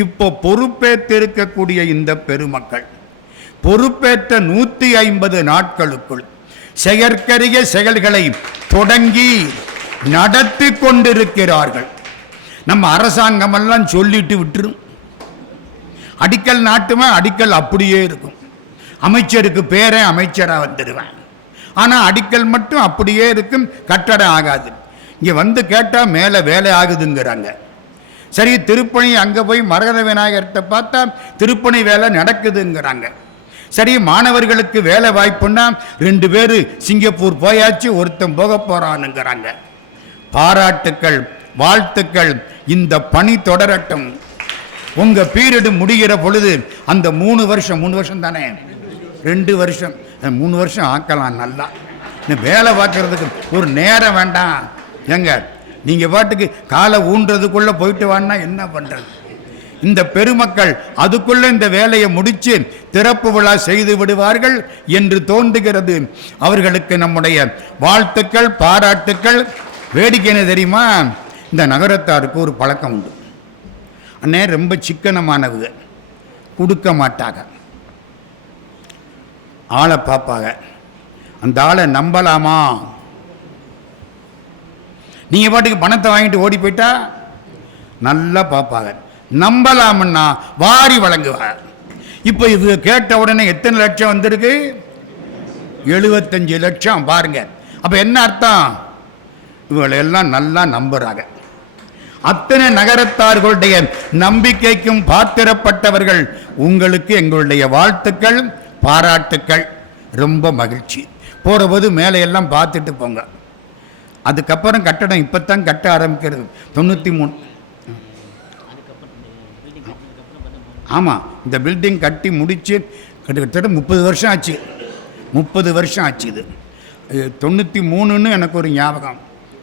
இப்போ பொறுப்பேற்றிருக்கக்கூடிய இந்த பெருமக்கள் பொறுப்பேற்ற 150 நாட்களுக்குள் செயற்கரிய செயல்களை தொடங்கி நடத்தி கொண்டிருக்கிறார்கள். நம்ம அரசாங்கமெல்லாம் சொல்லிட்டு விட்டுரும். அடிக்கல் நாட்டுமா, அடிக்கல் அப்படியே இருக்கும். அமைச்சருக்கு பேரே அமைச்சராக வந்துடுவேன். ஆனால் அடிக்கல் மட்டும் அப்படியே இருக்கும், கட்டடம் ஆகாது. இங்கே வந்து கேட்டால் மேலே வேலை ஆகுதுங்கிறாங்க. சரி, திருப்பணி அங்கே போய் மரகத விநாயகர்கிட்ட பார்த்தா திருப்பணி வேலை நடக்குதுங்கிறாங்க. சரி, மாணவர்களுக்கு வேலை வாய்ப்புன்னா 2 பேர் சிங்கப்பூர் போயாச்சு, ஒருத்தன் போக போகிறானுங்கிறாங்க. பாராட்டுக்கள், வாழ்த்துக்கள். இந்த பணி தொடரட்டும். உங்கள் பீரியடு முடிகிற பொழுது அந்த 3 வருஷம் தானே, 2 வருஷம் 3 வருஷம் ஆக்கலாம். நல்லா வேலை பார்க்கறதுக்கு ஒரு நேரம் வேண்டாம். எங்க நீங்கள் பாட்டுக்கு காலை ஊன்றதுக்குள்ளே போயிட்டு வான்னா என்ன பண்ணுறது? இந்த பெருமக்கள் அதுக்குள்ளே இந்த வேலையை முடித்து திறப்பு விழா செய்து விடுவார்கள் என்று தோன்றுகிறது. அவர்களுக்கு நம்முடைய வாழ்த்துக்கள், பாராட்டுக்கள். வேடிக்கை என்ன தெரியுமா? இந்த நகரத்தாருக்கு ஒரு பழக்கம் உண்டு. அண்ணே ரொம்ப சிக்கனமானவங்க, கொடுக்க மாட்டாங்க. ஆளை பார்ப்பாங்க, அந்த ஆளை நம்பலாமா? நீங்கள் பாட்டுக்கு பணத்தை வாங்கிட்டு ஓடி போயிட்டா நல்லா பார்ப்பாங்க. நம்பலாம்னா வாரி வழங்குவார். இப்போ இது கேட்ட உடனே எத்தனை லட்சம் வந்திருக்கு? 75 லட்சம். பாருங்க, அப்போ என்ன அர்த்தம்? இவங்களெல்லாம் நல்லா நம்புறாங்க. அத்தனை நகரத்தார்களுடைய நம்பிக்கைக்கும் பாத்திரப்பட்டவர்கள். உங்களுக்கு எங்களுடைய வாழ்த்துக்கள், பாராட்டுக்கள். ரொம்ப மகிழ்ச்சி. போகிற போது மேலே எல்லாம் பார்த்துட்டு போங்க. அதுக்கப்புறம் கட்டடம் இப்போ தான் கட்ட ஆரம்பிக்கிறது. 93. ஆமாம், இந்த பில்டிங் கட்டி முடித்து கிட்டத்தட்ட 30 வருஷம் ஆச்சு. 30 வருஷம் ஆச்சு. இது 93ன்னு எனக்கு ஒரு ஞாபகம்.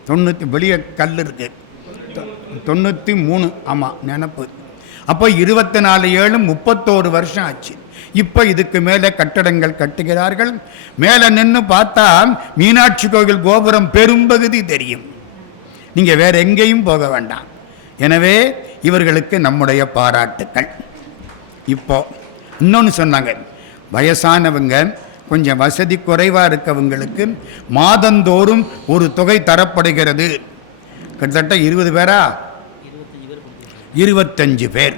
90 வெளியே கல் இருக்குது. 93 ஆமாம் நினப்பு. அப்போ 24/7 31 வருஷம் ஆச்சு. இப்போ இதுக்கு மேலே கட்டடங்கள் கட்டுகிறார்கள். மேலே நின்று பார்த்தா மீனாட்சி கோவில் கோபுரம் பெரும்பகுதி தெரியும். நீங்கள் வேற எங்கேயும் போக வேண்டாம். எனவே இவர்களுக்கு நம்முடைய பாராட்டுக்கள். இப்போ இன்னொன்று சொன்னாங்க, வயசானவங்க கொஞ்சம் வசதி குறைவாக இருக்கவங்களுக்கு மாதந்தோறும் ஒரு தொகை தரப்படுகிறது. கிட்டத்தட்ட 20 பேரா? 25 பேர்.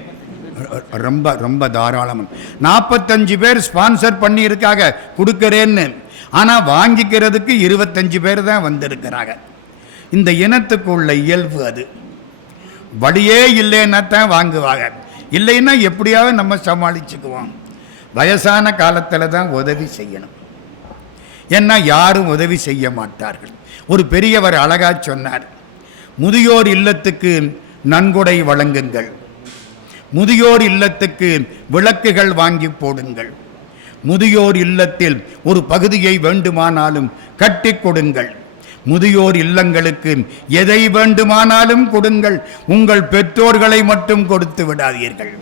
ரொம்ப ரொம்ப தாராளம். 45 பேர் ஸ்பான்சர் பண்ணியிருக்காங்க கொடுக்குறேன்னு. ஆனால் வாங்கிக்கிறதுக்கு 25 பேர் தான் வந்திருக்கிறாங்க. இந்த இனத்துக்கு உள்ள இயல்பு அது. வழியே இல்லைன்னா தான் வாங்குவாங்க, இல்லைன்னா எப்படியாவது நம்ம சமாளிச்சுக்குவோம். வயசான காலத்தில் தான் உதவி செய்யணும். ஏன்னா யாரும் உதவி செய்ய மாட்டார்கள். ஒரு பெரியவர் அழகா சொன்னார், முதியோர் இல்லத்துக்கு நன்கொடை வழங்குங்கள், முதியோர் இல்லத்துக்கு விளக்குகள் வாங்கி போடுங்கள், முதியோர் இல்லத்தில் ஒரு பகுதியை வேண்டுமானாலும் கட்டி கொடுங்கள், முதியோர் இல்லங்களுக்கு எதை வேண்டுமானாலும் கொடுங்கள், உங்கள் பெற்றோர்களை மட்டும் கொடுத்து விடாதீர்கள்.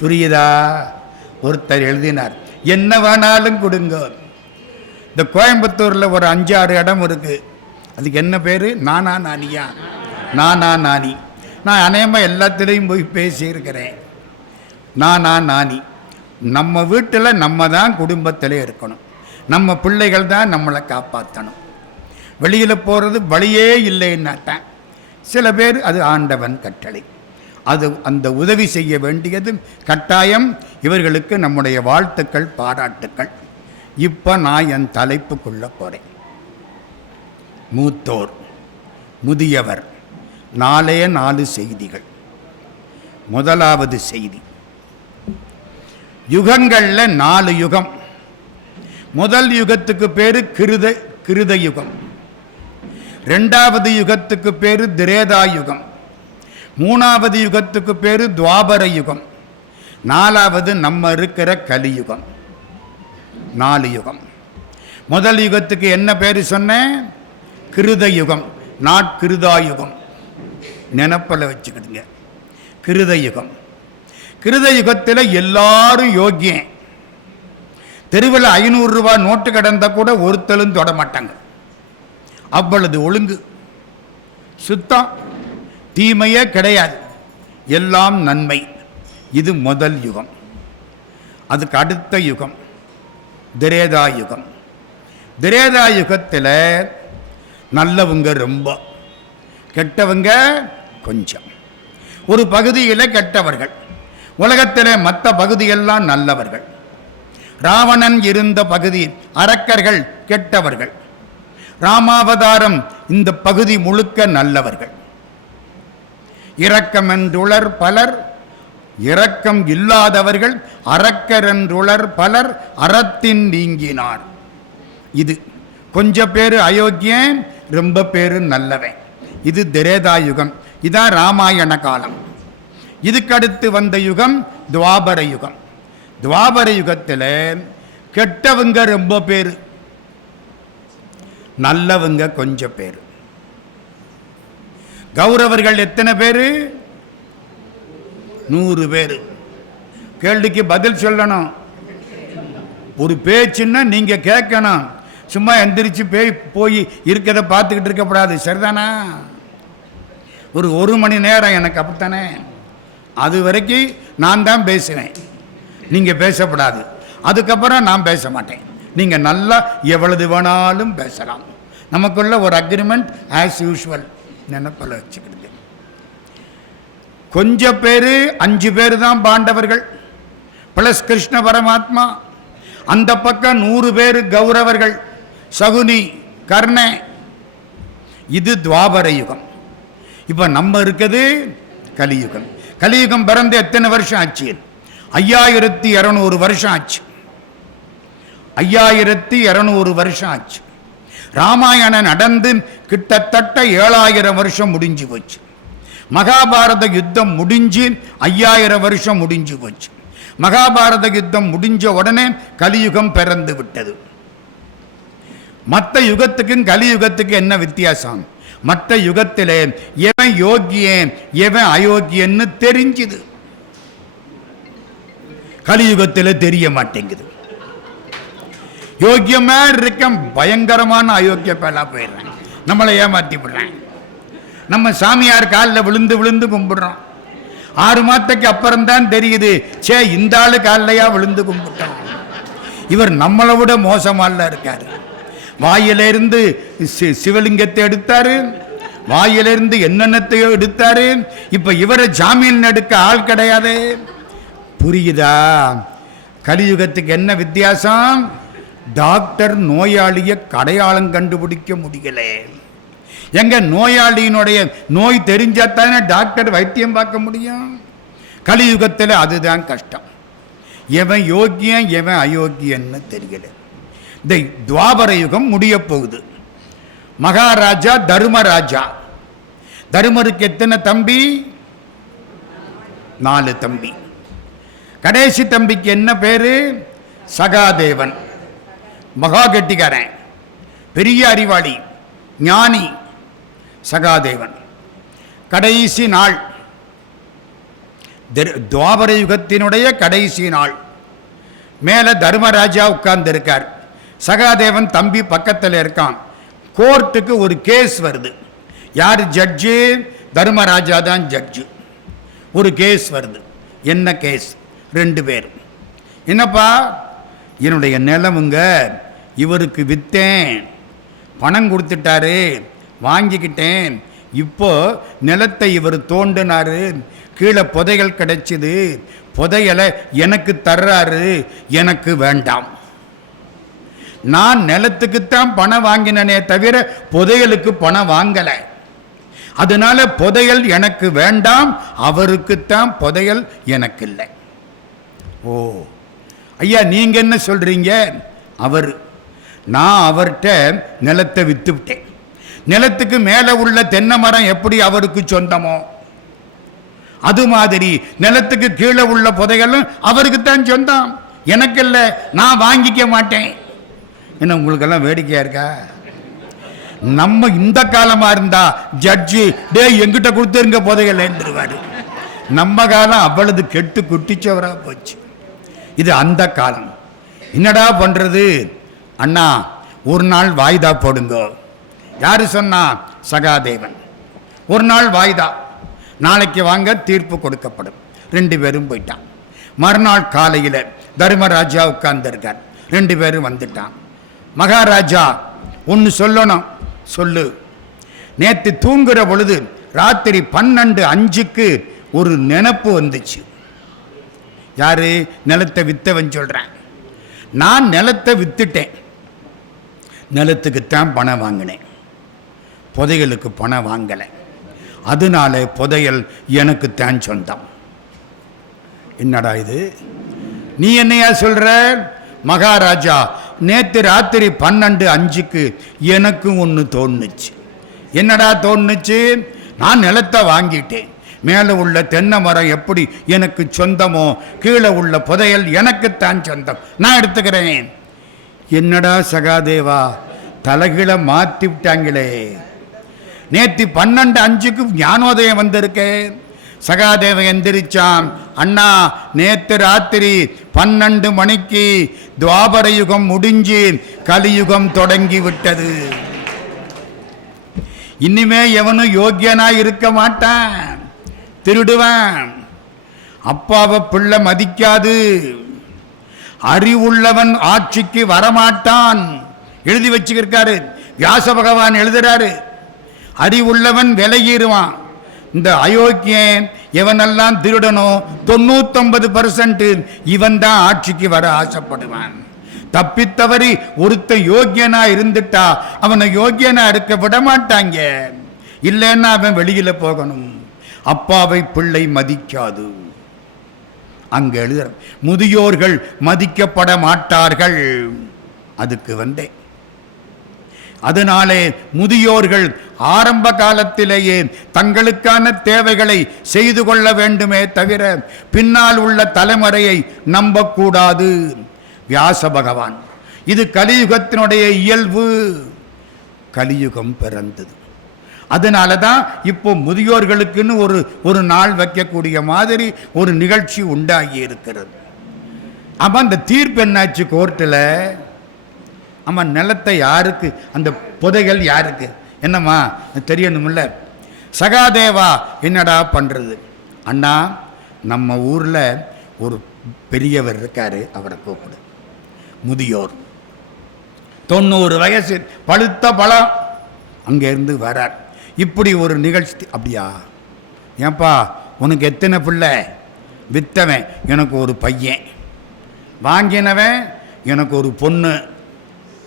புரியுதா? ஒருத்தர் எழுதினார், என்ன வேணாலும் கொடுங்க. இந்த கோயம்புத்தூரில் ஒரு 5-6 இடம் இருக்கு. அதுக்கு என்ன பேர்? நானா நானியா? நானா நானி. நான் அநேகமாக எல்லாத்திலையும் போய் பேசியிருக்கிறேன். நானா நானி. நம்ம வீட்டில் நம்ம தான் குடும்பத்திலே இருக்கணும். நம்ம பிள்ளைகள் தான் நம்மளை காப்பாற்றணும். வெளியில் போகிறது வழியே இல்லைன்னாட்டேன். சில பேர் அது ஆண்டவன் கட்டளை. அது அந்த உதவி செய்ய வேண்டியது கட்டாயம். இவர்களுக்கு நம்முடைய வாழ்த்துக்கள், பாராட்டுக்கள். இப்போ நான் என் தலைப்புக்குள்ள போகிறேன். மூத்தோர், முதியவர். 4 செய்திகள். முதலாவது செய்தி, யுகங்களில் 4 யுகம். முதல் யுகத்துக்கு பேரு கிருத யுகம். 2வது யுகத்துக்கு பேரு திரேதா யுகம். 3வது யுகத்துக்கு பேரு துவாபர யுகம். 4வது நம்ம இருக்கிற கலியுகம். 4 யுகம். முதல் யுகத்துக்கு என்ன பேரு சொன்னேன்? கிருத யுகம், நாட் கிருதா யுகம். நினப்பில் வச்சுக்கிடுங்க. கிருத யுகம். கிருத யுகத்தில் எல்லாரும் யோக்கியம். தெருவில் 500 ரூபாய் நோட்டு கடந்த கூட ஒருத்தலும் தொட மாட்டாங்க. அவ்வளவு ஒழுங்கு, சுத்தம், தீமையே கிடையாது, எல்லாம் நன்மை. இது முதல் யுகம். அதுக்கு அடுத்த யுகம் திரேதா யுகம். திரேதா யுகத்தில் நல்லவங்க ரொம்ப, கெட்டவங்க கொஞ்சம். ஒரு பகுதியில் கெட்டவர்கள், உலகத்தில் மற்ற பகுதியெல்லாம் நல்லவர்கள். ராவணன் இருந்த பகுதி அரக்கர்கள், கெட்டவர்கள். ராமாவதாரம் இந்த பகுதி முழுக்க நல்லவர்கள். இரக்கமென்றுளர் பலர், இரக்கம் இல்லாதவர்கள். அரக்கரென்றுளர் பலர், அறத்தின் நீங்கினார். இது கொஞ்ச பேர் அயோக்கியன், ரொம்ப பேரு நல்லவன். இது திரேதா யுகம். இதான் ராமாயண காலம். இதுக்கடுத்து வந்த யுகம் துவாபர யுகம். துவாபர யுகத்தில் கெட்டவங்க ரொம்ப பேர், நல்லவங்க கொஞ்சம் பேர். கௌரவர்கள் எத்தனை பேர்? 100 பேர். கேள்விக்கு பதில் சொல்லணும். ஒரு பேச்சுன்னா நீங்க கேட்கணும். சும்மா எந்திரிச்சு போய் இருக்கிறத பார்த்துக்கிட்டு இருக்கக்கூடாது. சரிதானா? ஒரு மணி நேரம் எனக்கு அப்படித்தானே. அது வரைக்கும் நான் தான் பேசுவேன், நீங்க பேசப்படாது. அதுக்கப்புறம் நான் பேச மாட்டேன். நீங்க நல்லா எவ்வளவு வேணாலும் பேசலாம். நமக்குள்ள ஒரு அக்ரிமெண்ட் ஆஸ் யூஷுவல் நினைப்பல வச்சுக்கிட்டு. கொஞ்சம் பேர் 5 பேர் தான் பாண்டவர்கள் பிளஸ் கிருஷ்ண பரமாத்மா. அந்த பக்கம் 100 பேர் கௌரவர்கள், சகுனி, கர்ண. இது துவாபர யுகம். இப்ப நம்ம இருக்குது கலியுகம். கலியுகம் பிறந்து எத்தனை வருஷம் ஆச்சு? 5200 வருஷம் ஆச்சு. 5200 வருஷம் ஆச்சு. ராமாயணம் நடந்து கிட்டத்தட்ட 7000 வருஷம் முடிஞ்சு போச்சு. மகாபாரத யுத்தம் முடிஞ்சு 5000 வருஷம் முடிஞ்சு போச்சு. மகாபாரத யுத்தம் முடிஞ்ச உடனே கலியுகம் பிறந்து விட்டது. மற்ற யுகத்துக்கும் கலியுகத்துக்கு என்ன வித்தியாசம்? மற்ற யுகத்திலே எவன் யோகியன் எவன் அயோக்கியன்னு தெரிஞ்சுது. கலியுகத்தில் தெரிய மாட்டேங்குது. யோக்கியமா இருக்க பயங்கரமான அயோக்கிய பேலா போயிடுறேன். நம்மளை ஏமாத்தி விடுறேன். நம்ம சாமியார் காலில் விழுந்து விழுந்து கும்பிடுறோம். 6 மாதத்துக்கு அப்புறம் தான் தெரியுது, சே இந்த ஆளு காலையா விழுந்து கும்பிட்டோம். இவர் நம்மளை விட மோசமால இருக்காரு. வாயிலிருந்து சிவலிங்கத்தை எடுத்தாரு, வாயிலிருந்து என்னென்னத்தையோ எடுத்தாரு. இப்ப இவரை ஜாமீன் எடுக்க ஆள் கிடையாது. புரியுதா? கலியுகத்துக்கு என்ன வித்தியாசம்? டாக்டர் நோயாளியை அடையாளம் கண்டுபிடிக்க முடியல. எங்க நோயாளியினுடைய நோய் தெரிஞ்சாத்தானே டாக்டர் வைத்தியம் பார்க்க முடியும். கலியுகத்தில் அதுதான் கஷ்டம். எவன் யோக்கியன் எவன் அயோக்கியன்னு தெரியல. இந்த துவாபர யுகம் முடிய போகுது. மகாராஜா தர்மராஜா. தர்மருக்கு எத்தனை தம்பி? 4 தம்பி. கடைசி தம்பிக்கு என்ன பேரு? சகாதேவன். மகா கெட்டிக்காரன், பெரிய அறிவாளி, ஞானி சகாதேவன். கடைசி நாள், துவாபர யுகத்தினுடைய கடைசி நாள். மேல தர்மராஜா உட்கார்ந்து இருக்கார். சகாதேவன் தம்பி பக்கத்தில் இருக்கான். கோர்ட்டுக்கு ஒரு கேஸ் வருது. யார் ஜட்ஜு? தர்மராஜா தான் ஜட்ஜு. ஒரு கேஸ் வருது. என்ன கேஸ்? 2 பேர். என்னப்பா? என்னுடைய நிலமுங்க, இவருக்கு வித்தேன், பணம் கொடுத்துட்டாரு, வாங்கிக்கிட்டேன். இப்போ நிலத்தை இவர் தோண்டினாரு, கீழே புதைகள் கிடைச்சிது, புதையலை எனக்கு தர்றாரு, எனக்கு வேண்டாம். நான் நிலத்துக்குத்தான் பணம் வாங்கினனே தவிர புதையலுக்கு பணம் வாங்கல. அதனால புதையல் எனக்கு வேண்டாம், அவருக்குத்தான் புதையல் எனக்கு இல்லை. ஓ ஐயா, நீங்க என்ன சொல்றீங்க? நான் அவர்கிட்ட நிலத்தை வித்து விட்டேன். நிலத்துக்கு மேல உள்ள தென்னை மரம் எப்படி அவருக்கு சொந்தமோ அது மாதிரி நிலத்துக்கு கீழே உள்ள புதைகளும் அவருக்குத்தான் சொந்தம், எனக்கு இல்லை. நான் வாங்கிக்க மாட்டேன். என்ன உங்களுக்கெல்லாம் வேடிக்கையா இருக்கா? நம்ம இந்த காலமா இருந்தா ஜட்ஜி டே எங்கிட்ட கொடுத்துருங்க புதையல்ன்றுவாரு. நம்ம காலம் அவ்வளவு கெட்டு குட்டிச்சவரா போச்சு. இது அந்த காலம். என்னடா பண்றது? அண்ணா ஒரு நாள் வாய்தா போடுங்க. யாரு சொன்னா? சகாதேவன். ஒரு நாள் வாய்தா, நாளைக்கு வாங்க, தீர்ப்பு கொடுக்கப்படும். 2 பேரும் போயிட்டான். மறுநாள் காலையில் தர்மராஜா உட்கார்ந்து இருக்கார். 2 பேரும் வந்துட்டான். மகாராஜா ஒன்று சொல்லணும். சொல்லு. நேற்று தூங்குற பொழுது ராத்திரி 12:05 ஒரு நினைப்பு வந்துச்சு. யாரு? நிலத்தை வித்தவன் சொல்றேன். நான் நிலத்தை வித்துட்டேன், நிலத்துக்குத்தான் பணம் வாங்கினேன், புதையலுக்கு பணம் வாங்கலை. அதனால புதையல் எனக்குத்தான் சொந்தம். என்னடா இது? நீ என்னையா சொல்ற? மகாராஜா, நேற்று ராத்திரி 12:05 எனக்கு ஒன்று தோணுச்சு. என்னடா தோணுச்சு? நான் நிலத்தை வாங்கிட்டேன், மேலே உள்ள தென்னை மரம் எப்படி எனக்கு சொந்தமோ கீழே உள்ள புதையல் எனக்குத்தான் சொந்தம், நான் எடுத்துக்கிறேன். என்னடா சகாதேவா, தலைகீழ மாற்றி விட்டாங்களே. நேற்று 12:05 ஞானோதயம் வந்திருக்கு. சகாதேவன் எந்திரிச்சான். அண்ணா, நேற்று ராத்திரி 12 மணிக்கு துவாபர யுகம் முடிஞ்சு கலியுகம் தொடங்கி விட்டது. இனிமே எவனும் யோக்கியனா இருக்க மாட்டான், திருடுவான். அப்பாவை பிள்ளை மதிக்காது. அறிவுள்ளவன் ஆட்சிக்கு வரமாட்டான். எழுதி வச்சுக்கிருக்காரு, வியாச பகவான் எழுதுறாரு. அறிவுள்ளவன் விலகிடுவான். இந்த அயோக்கியன் எவனெல்லாம் திருடனோ 99% இவன் தான் ஆட்சிக்கு வர ஆசைப்படுவான். தப்பித்தவரி ஒருத்த யோக்கியனா இருந்துட்டா அவனை யோக்கியனா இருக்க விட மாட்டாங்க. இல்லைன்னா அவன் வெளியில போகணும். அப்பாவை பிள்ளை மதிக்காது. அங்க எழுதுற முதியோர்கள் மதிக்கப்பட மாட்டார்கள். அதுக்கு வந்தேன். அதனாலே முதியோர்கள் ஆரம்ப காலத்திலேயே தங்களுக்கான தேவைகளை செய்து கொள்ள வேண்டுமே தவிர பின்னால் உள்ள தலைமுறையை நம்பக்கூடாது. வியாச பகவான், இது கலியுகத்தினுடைய இயல்பு. கலியுகம் பிறந்தது. அதனால தான் இப்போ முதியோர்களுக்குன்னு ஒரு நாள் வைக்கக்கூடிய மாதிரி ஒரு நிகழ்ச்சி உண்டாகி இருக்கிறது. ஆமா, அந்த தீர்ப்பு என்னாச்சு கோர்ட்டில்? ஆமா, நிலத்தை யாருக்கு, அந்த புதைகள் யாருக்கு, என்னம்மா தெரியணும்ல. சகாதேவா என்னடா பண்றது? அண்ணா, நம்ம ஊர்ல ஒரு பெரியவர் இருக்காரு, அவரை கூப்பிடு. முதியோர், 90 வயசு, பழுத்த பழம், அங்கேருந்து வரார். இப்படி ஒரு நிகழ்ச்சி. அப்படியா? ஏன்பா உனக்கு எத்தனை பிள்ளை? வித்தவன் எனக்கு ஒரு பையன், வாங்கினவன் எனக்கு ஒரு பொண்ணு.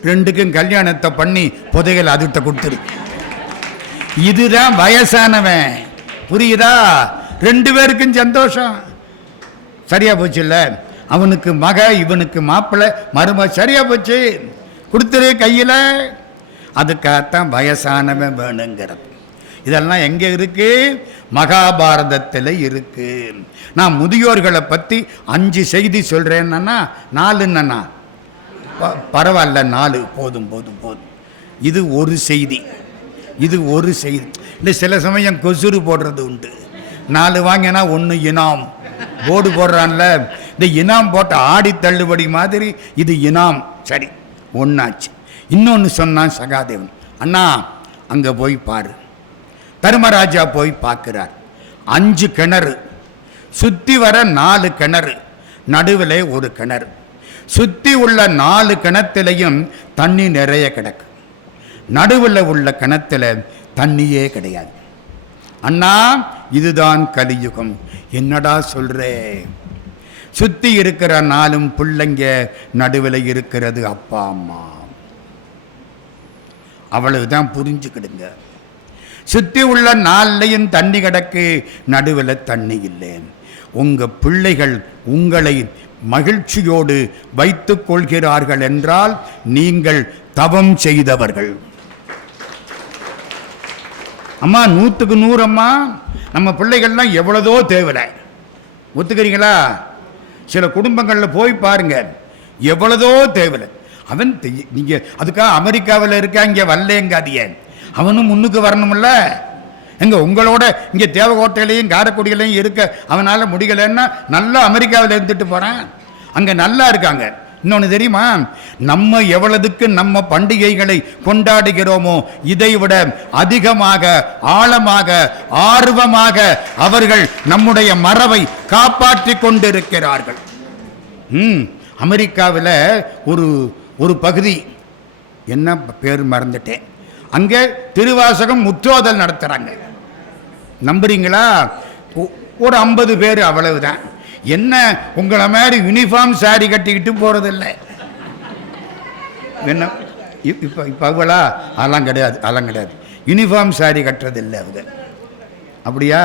2க்கும் கல்யாணத்தை பண்ணி புதைகள் அதுட்ட கொடுத்துரு. இதுதான் வயசானவன். புரியுதா? 2 பேருக்கும் சந்தோஷம். சரியா போச்சு இல்ல? அவனுக்கு மக, இவனுக்கு மாப்பிள்ளை, மரும. சரியா போச்சு, கொடுத்துரு கையில். அதுக்காகத்தான் வயசானவன் வேணுங்கிறது. இதெல்லாம் எங்க இருக்கு? மகாபாரதத்தில் இருக்கு. நான் முதியோர்களை பற்றி 5 செய்தி சொல்றேன்னா 4 பரவாயில்ல, 4 போதும் போதும் போதும். இது ஒரு செய்தி, இது ஒரு செய்தி. இல்லை, சில சமயம் கொசுறு போடுறது உண்டு. 4 வாங்கினா 1 இனாம் போர்டு போடுறான்ல, இந்த இனாம் போட்ட ஆடி தள்ளுபடி மாதிரி இது இனாம். சரி, ஒன்றாச்சு. இன்னொன்று சொன்னான் சகாதேவன், அண்ணா அங்கே போய் பாரு. தர்மராஜா போய் பார்க்கிறார். 5 கிணறு, சுற்றி வர 4 கிணறு, நடுவில் ஒரு கிணறு. சுற்றி உள்ள 4 கிணத்துலையும் தண்ணி நிறைய கிடக்கு. நடுவில் உள்ள கிணத்துல தண்ணியே கிடையாது. அண்ணா, இதுதான் கலியுகம். என்னடா சொல்றே? சுற்றி இருக்கிற 4 பிள்ளைங்க, நடுவில் இருக்கிறது அப்பா அம்மா. அவ்வளவுதான், புரிஞ்சுக்கிடுங்க. சுற்றி உள்ள 4லையும் தண்ணி கிடக்கு, நடுவில் தண்ணி இல்லை. உங்க பிள்ளைகள் உங்களை மகிழ்ச்சியோடு வைத்துக் கொள்கிறார்கள் என்றால் நீங்கள் தவம் செய்தவர்கள். அம்மா, 100க்கு 100 அம்மா. நம்ம பிள்ளைகள்லாம் எவ்வளதோ தேவையில்லை, ஒத்துக்கிறீங்களா? சில குடும்பங்களில் போய் பாருங்க, எவ்வளதோ தேவையில்லை. அவன் நீங்க அதுக்காக அமெரிக்காவில் இருக்கா இங்கே வரலேங்காதிய, அவனும் முன்னுக்கு வரணும்ல. எங்க உங்களோட இங்கே தேவகோட்டையிலையும் காரைக்குடியிலையும் இருக்க அவனால் முடியலைன்னா நல்லா அமெரிக்காவில் இருந்துட்டு போகிறான், அங்கே நல்லா இருக்காங்க. இன்னொன்று தெரியுமா? நம்ம எவ்வளவுக்கு நம்ம பண்டிகைகளை கொண்டாடுகிறோமோ இதை விட அதிகமாக, ஆழமாக, ஆர்வமாக அவர்கள் நம்முடைய மரபை காப்பாற்றி கொண்டிருக்கிறார்கள். அமெரிக்காவில் ஒரு பகுதி, என்ன பேர் மறந்துட்டேன், அங்கே திருவாசகம் முற்றோதல் நடத்துகிறாங்க. நம்புறீங்களா? ஒரு 50 பேர், அவ்வளவுதான். என்ன உங்களை மாதிரி யூனிஃபார்ம் சாரி கட்டிக்கிட்டு போறதில்லை. என்ன இப்போ அவளா? அதெல்லாம் கிடையாது, அதெல்லாம் கிடையாது. யூனிஃபார்ம் சாரி கட்டுறதில்லை அவங்க. அப்படியா?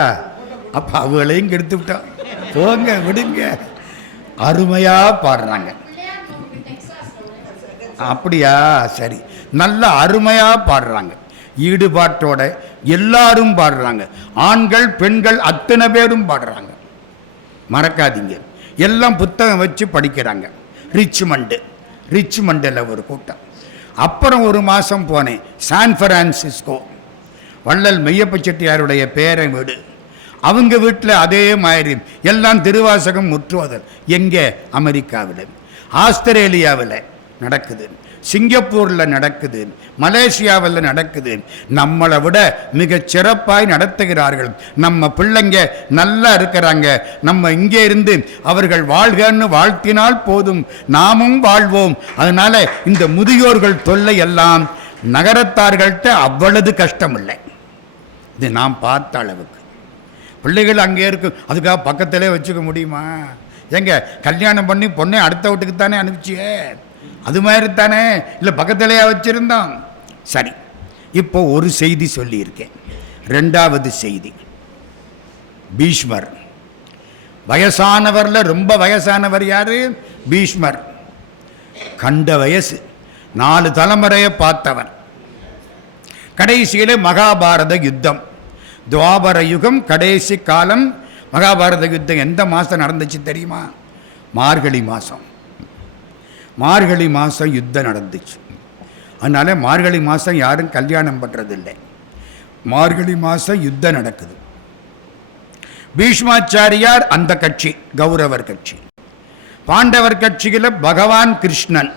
அப்போ அவங்களையும் கெடுத்து விட்டோம். போங்க, விடுங்க. அருமையா பாடுறாங்க. அப்படியா? சரி, நல்ல அருமையா பாடுறாங்க. ஈடுபாட்டோட எல்லாரும் பாடுறாங்க. ஆண்கள் பெண்கள் அத்தனை பேரும் பாடுறாங்க. மறக்காதீங்க, எல்லாம் புத்தகம் வச்சு படிக்கிறாங்க. ரிச்மண்டில் ஒரு கூட்டம். அப்புறம் ஒரு மாதம் போனேன் சான் பிரான்சிஸ்கோ. வள்ளல் மெய்யப்ப செட்டியாருடைய பேரை வீடு. அவங்க வீட்டில் அதே மாதிரி எல்லாம் திருவாசகம் முற்றுவதல். எங்கே? அமெரிக்காவில், ஆஸ்திரேலியாவில் நடக்குது, சிங்கப்பூரில் நடக்குது, மலேசியாவில் நடக்குது. நம்மளை விட மிக சிறப்பாய் நடத்துகிறார்கள். நம்ம பிள்ளைங்க நல்லா இருக்கிறாங்க. நம்ம இங்கே இருந்து அவர்கள் வாழ்கன்னு வாழ்த்தினால் போதும், நாமும் வாழ்வோம். அதனால இந்த முதியோர்கள் தொல்லை எல்லாம் நகரத்தார்கள்ட்ட அவ்வளவு கஷ்டம் இல்லை. இது நாம் பார்த்த அளவுக்கு பிள்ளைகள் அங்கே இருக்கும். அதுக்காக பக்கத்திலே வச்சுக்க முடியுமா? எங்க கல்யாணம் பண்ணி பொண்ணை அடுத்த வீட்டுக்கு தானே அனுப்பிச்சியே, அது மாதிரி தானே, இல்லை பக்கத்திலேயே வச்சிருந்தோம். சரி, இப்போ ஒரு செய்தி சொல்லியிருக்கேன். ரெண்டாவது செய்தி, பீஷ்மர். வயசானவரில் ரொம்ப வயசானவர் யாரு? பீஷ்மர். கண்ட வயசு, 4 தலைமுறையை பார்த்தவர். கடைசியிலே மகாபாரத யுத்தம், துவாபர யுகம் கடைசி காலம். மகாபாரத யுத்தம் எந்த மாதம் நடந்துச்சு தெரியுமா? மார்கழி மாதம். மார்கழி மாதம் யுத்தம் நடந்துச்சு. அதனால மார்கழி மாதம் யாரும் கல்யாணம் பண்ணுறதில்லை. மார்கழி மாதம் யுத்தம் நடக்குது. பீஷ்மாச்சாரியார் அந்த கட்சி, கௌரவர் கட்சி. பாண்டவர் கட்சியில் பகவான் கிருஷ்ணன்.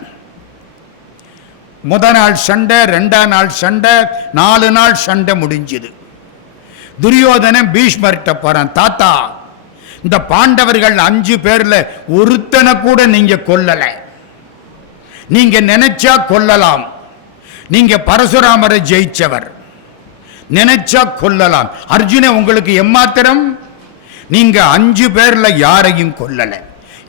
முதல் நாள் சண்டை, 2ஆம் நாள் சண்டை, 4 நாள் சண்டை முடிஞ்சுது. துரியோதனன் பீஷ்மர்கிட்ட போறான், தாத்தா இந்த பாண்டவர்கள் 5 பேர்ல ஒருத்தனை கூட நீங்க கொல்லல, நீங்க நினைச்சா கொல்லலாம், நீங்க பரசுராமரை ஜெயிச்சவர், நினைச்சா கொல்லலாம். அர்ஜுனன் உங்களுக்கு எம்மாத்திரம்? நீங்க 5 பேர்ல யாரையும் கொல்லல,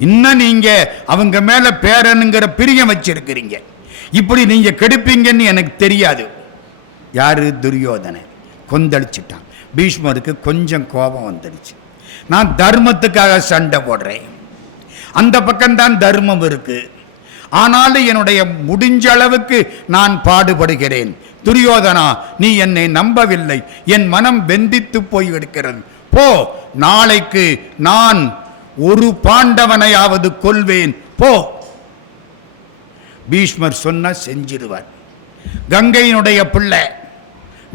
இன்னும் நீங்க அவங்க மேல பேரனுங்கிற பிரியம் வச்சிருக்கிறீங்க, இப்படி நீங்க கெடுப்பீங்கன்னு எனக்கு தெரியாது. யாரு? துரியோதனன் கொந்தளிச்சிட்டான். பீஷ்மருக்கு கொஞ்சம் கோபம் வந்துடுச்சு. நான் தர்மத்துக்காக சண்டை போடுறேன், அந்த பக்கம்தான் தர்மம் இருக்கு, ஆனாலும் என்னுடைய முடிஞ்ச அளவுக்கு நான் பாடுபடுகிறேன். துரியோதனா, நீ என்னை நம்பவில்லை, என் மனம் வெந்தித்து போய் இருக்கிறது. போ, நாளைக்கு நான் ஒரு பாண்டவனையாவது கொல்வேன், போ. பீஷ்மர் சொன்ன செஞ்சிருவார். கங்கையினுடைய பிள்ளை,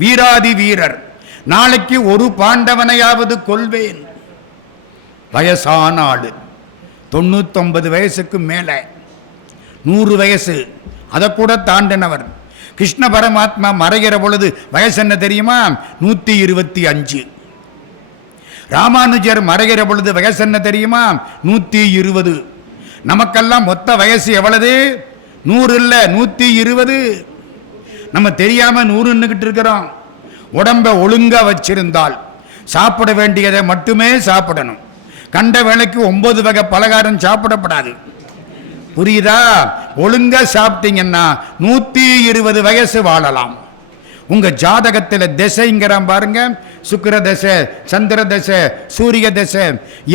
வீராதி வீரர், நாளைக்கு ஒரு பாண்டவனையாவது கொல்வேன். வயசான ஆளு, 99 வயசுக்கு மேலே, 100 வயசு, அதை கூட தாண்டினவர். கிருஷ்ண பரமாத்மா மறைகிற பொழுது வயசு என்ன தெரியுமா? 125. ராமானுஜர் மறைகிற பொழுது வயசு என்ன தெரியுமா? 120. நமக்கெல்லாம் மொத்த வயசு எவ்வளவு? 100 இல்லை, 120. நம்ம தெரியாம 100ன்னுக்கிட்டு இருக்கிறோம். உடம்ப ஒழுங்கா வச்சிருந்தால் சாப்பிட வேண்டியதை மட்டுமே சாப்பிடணும். கண்ட வேளைக்கு 9 வகை பலகாரம் சாப்பிடப்படாது. புரியுதா? ஒழுங்கா சாப்பிட்டீங்கன்னா 120 வயசு வாழலாம். உங்க ஜாதகத்தில் திசைங்கிறான் பாருங்க, சுக்கிர தசை, சந்திர தசை, சூரிய தசை,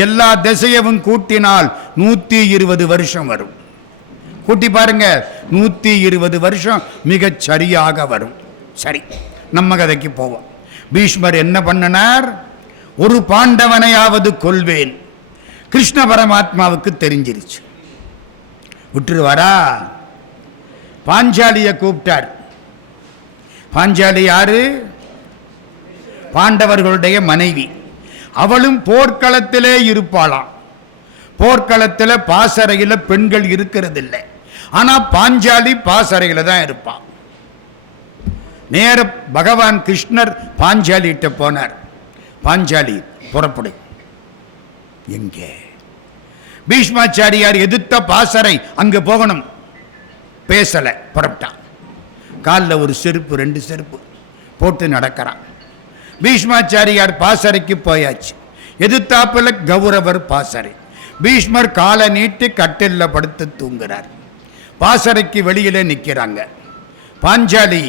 எல்லா திசையவும் கூட்டினால் 120 வருஷம் வரும். கூட்டி பாருங்க, 120 வருஷம் மிகச் சரியாக வரும். சரி, நம்ம கதைக்கு போவோம். பீஷ்மர் என்ன பண்ணினார்? ஒரு பாண்டவனையாவது கொல்வேன். கிருஷ்ண பரமாத்மாவுக்கு தெரிஞ்சிருச்சு, விட்டுருவாரா? பாஞ்சாலியை கூப்பிட்டார். பாஞ்சாலி யாரு? பாண்டவர்களுடைய மனைவி. அவளும் போர்க்களத்திலே இருப்பாளாம். போர்க்களத்தில் பாசறையில் பெண்கள் இருக்கிறதில்லை, ஆனா பாஞ்சாலி பாசறையில் தான் இருப்பான். நேர பகவான் கிருஷ்ணர் பாஞ்சாலிட்ட போனார். பாஞ்சாலி புறப்படு. எங்கே? பீஷ்மாச்சாரியார் எதிர்த்த பாசறை, அங்க போகணும். பேசல, புறப்பட்டான். காலில் ஒரு செருப்பு, 2 செருப்பு போட்டு நடக்கிறான். பீஷ்மாச்சாரியார் பாசறைக்கு போயாச்சு. எதிர்த்தாப்புல கௌரவர் பாசறை. பீஷ்மர் காலை நீட்டி கட்டில்ல படுத்து தூங்குறார். பாசறைக்கு வெளியில நிற்கிறாங்க. பாஞ்சாலி,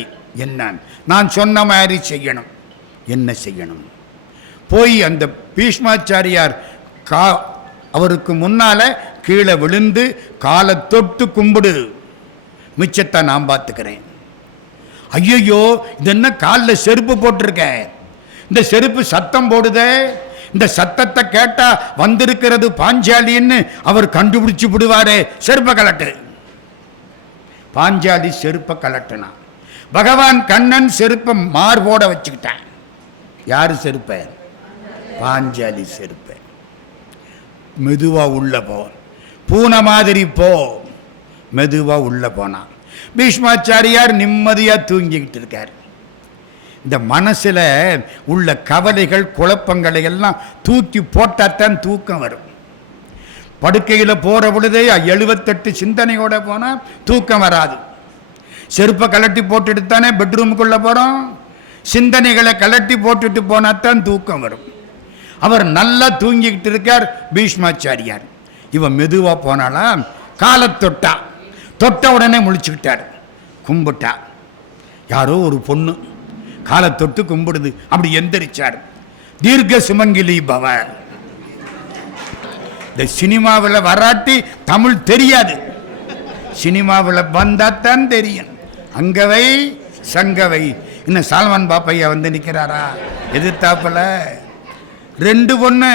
என்ன? நான் சொன்ன மாதிரி செய்யணும். என்ன செய்யணும்? போய் அந்த பீஷ்மாச்சாரியார் அவருக்கு முன்னால கீழே விழுந்து காலை தொட்டு கும்பிடு, மிச்சத்தை நான் பார்த்துக்கிறேன். ஐயோ, இது என்ன காலில் செருப்பு போட்டிருக்கேன், இந்த செருப்பு சத்தம் போடுதே, இந்த சத்தத்தை கேட்டா வந்திருக்கிறது பாஞ்சாலின்னு அவர் கண்டுபிடிச்சு விடுவாரே, செருப்பை கலட்டு. பாஞ்சாலி செருப்பை கலட்டுனா. பகவான் கண்ணன் செருப்பை மார்போட வச்சுக்கிட்டான். யார் செருப்ப? பாஞ்சாலி செருப்ப. மெதுவாக உள்ள போ, பூனை மாதிரி போ. மெதுவாக உள்ள போனான். பீஷ்மாச்சாரியார் நிம்மதியாக தூங்கிக்கிட்டு இருக்கார். இந்த மனசில் உள்ள கவலைகள் குழப்பங்களை எல்லாம் தூக்கி போட்டாத்தான் தூக்கம் வரும். படுக்கையில் போகிற பொழுதே 78 சிந்தனையோட போனால் தூக்கம் வராது. செருப்பை கலட்டி போட்டுட்டு தானே பெட்ரூமுக்குள்ளே போகிறோம். சிந்தனைகளை கலட்டி போட்டுட்டு போனாத்தான் தூக்கம் வரும். அவர் நல்லா தூங்கிக்கிட்டு இருக்கார் பீஷ்மாச்சாரியார். இவன் மெதுவாக போனாலாம், காலை தொட்ட உடனே முழிச்சுக்கிட்டார். கும்பிட்டா. யாரோ ஒரு பொண்ணு காலை தொட்டு கும்பிடுது. அப்படி எந்திரிச்சார். தீர்க்க சுமங்கிலி பவ. இந்த சினிமாவில் வராட்டி தமிழ் தெரியாது. சினிமாவில் வந்தாத்தான் தெரியும். அங்கவை சங்கவை. இன்னும் சால்மான் பாப்பையா வந்து நிற்கிறாரா எதிர்த்தாப்புல? 2 பொண்ணு.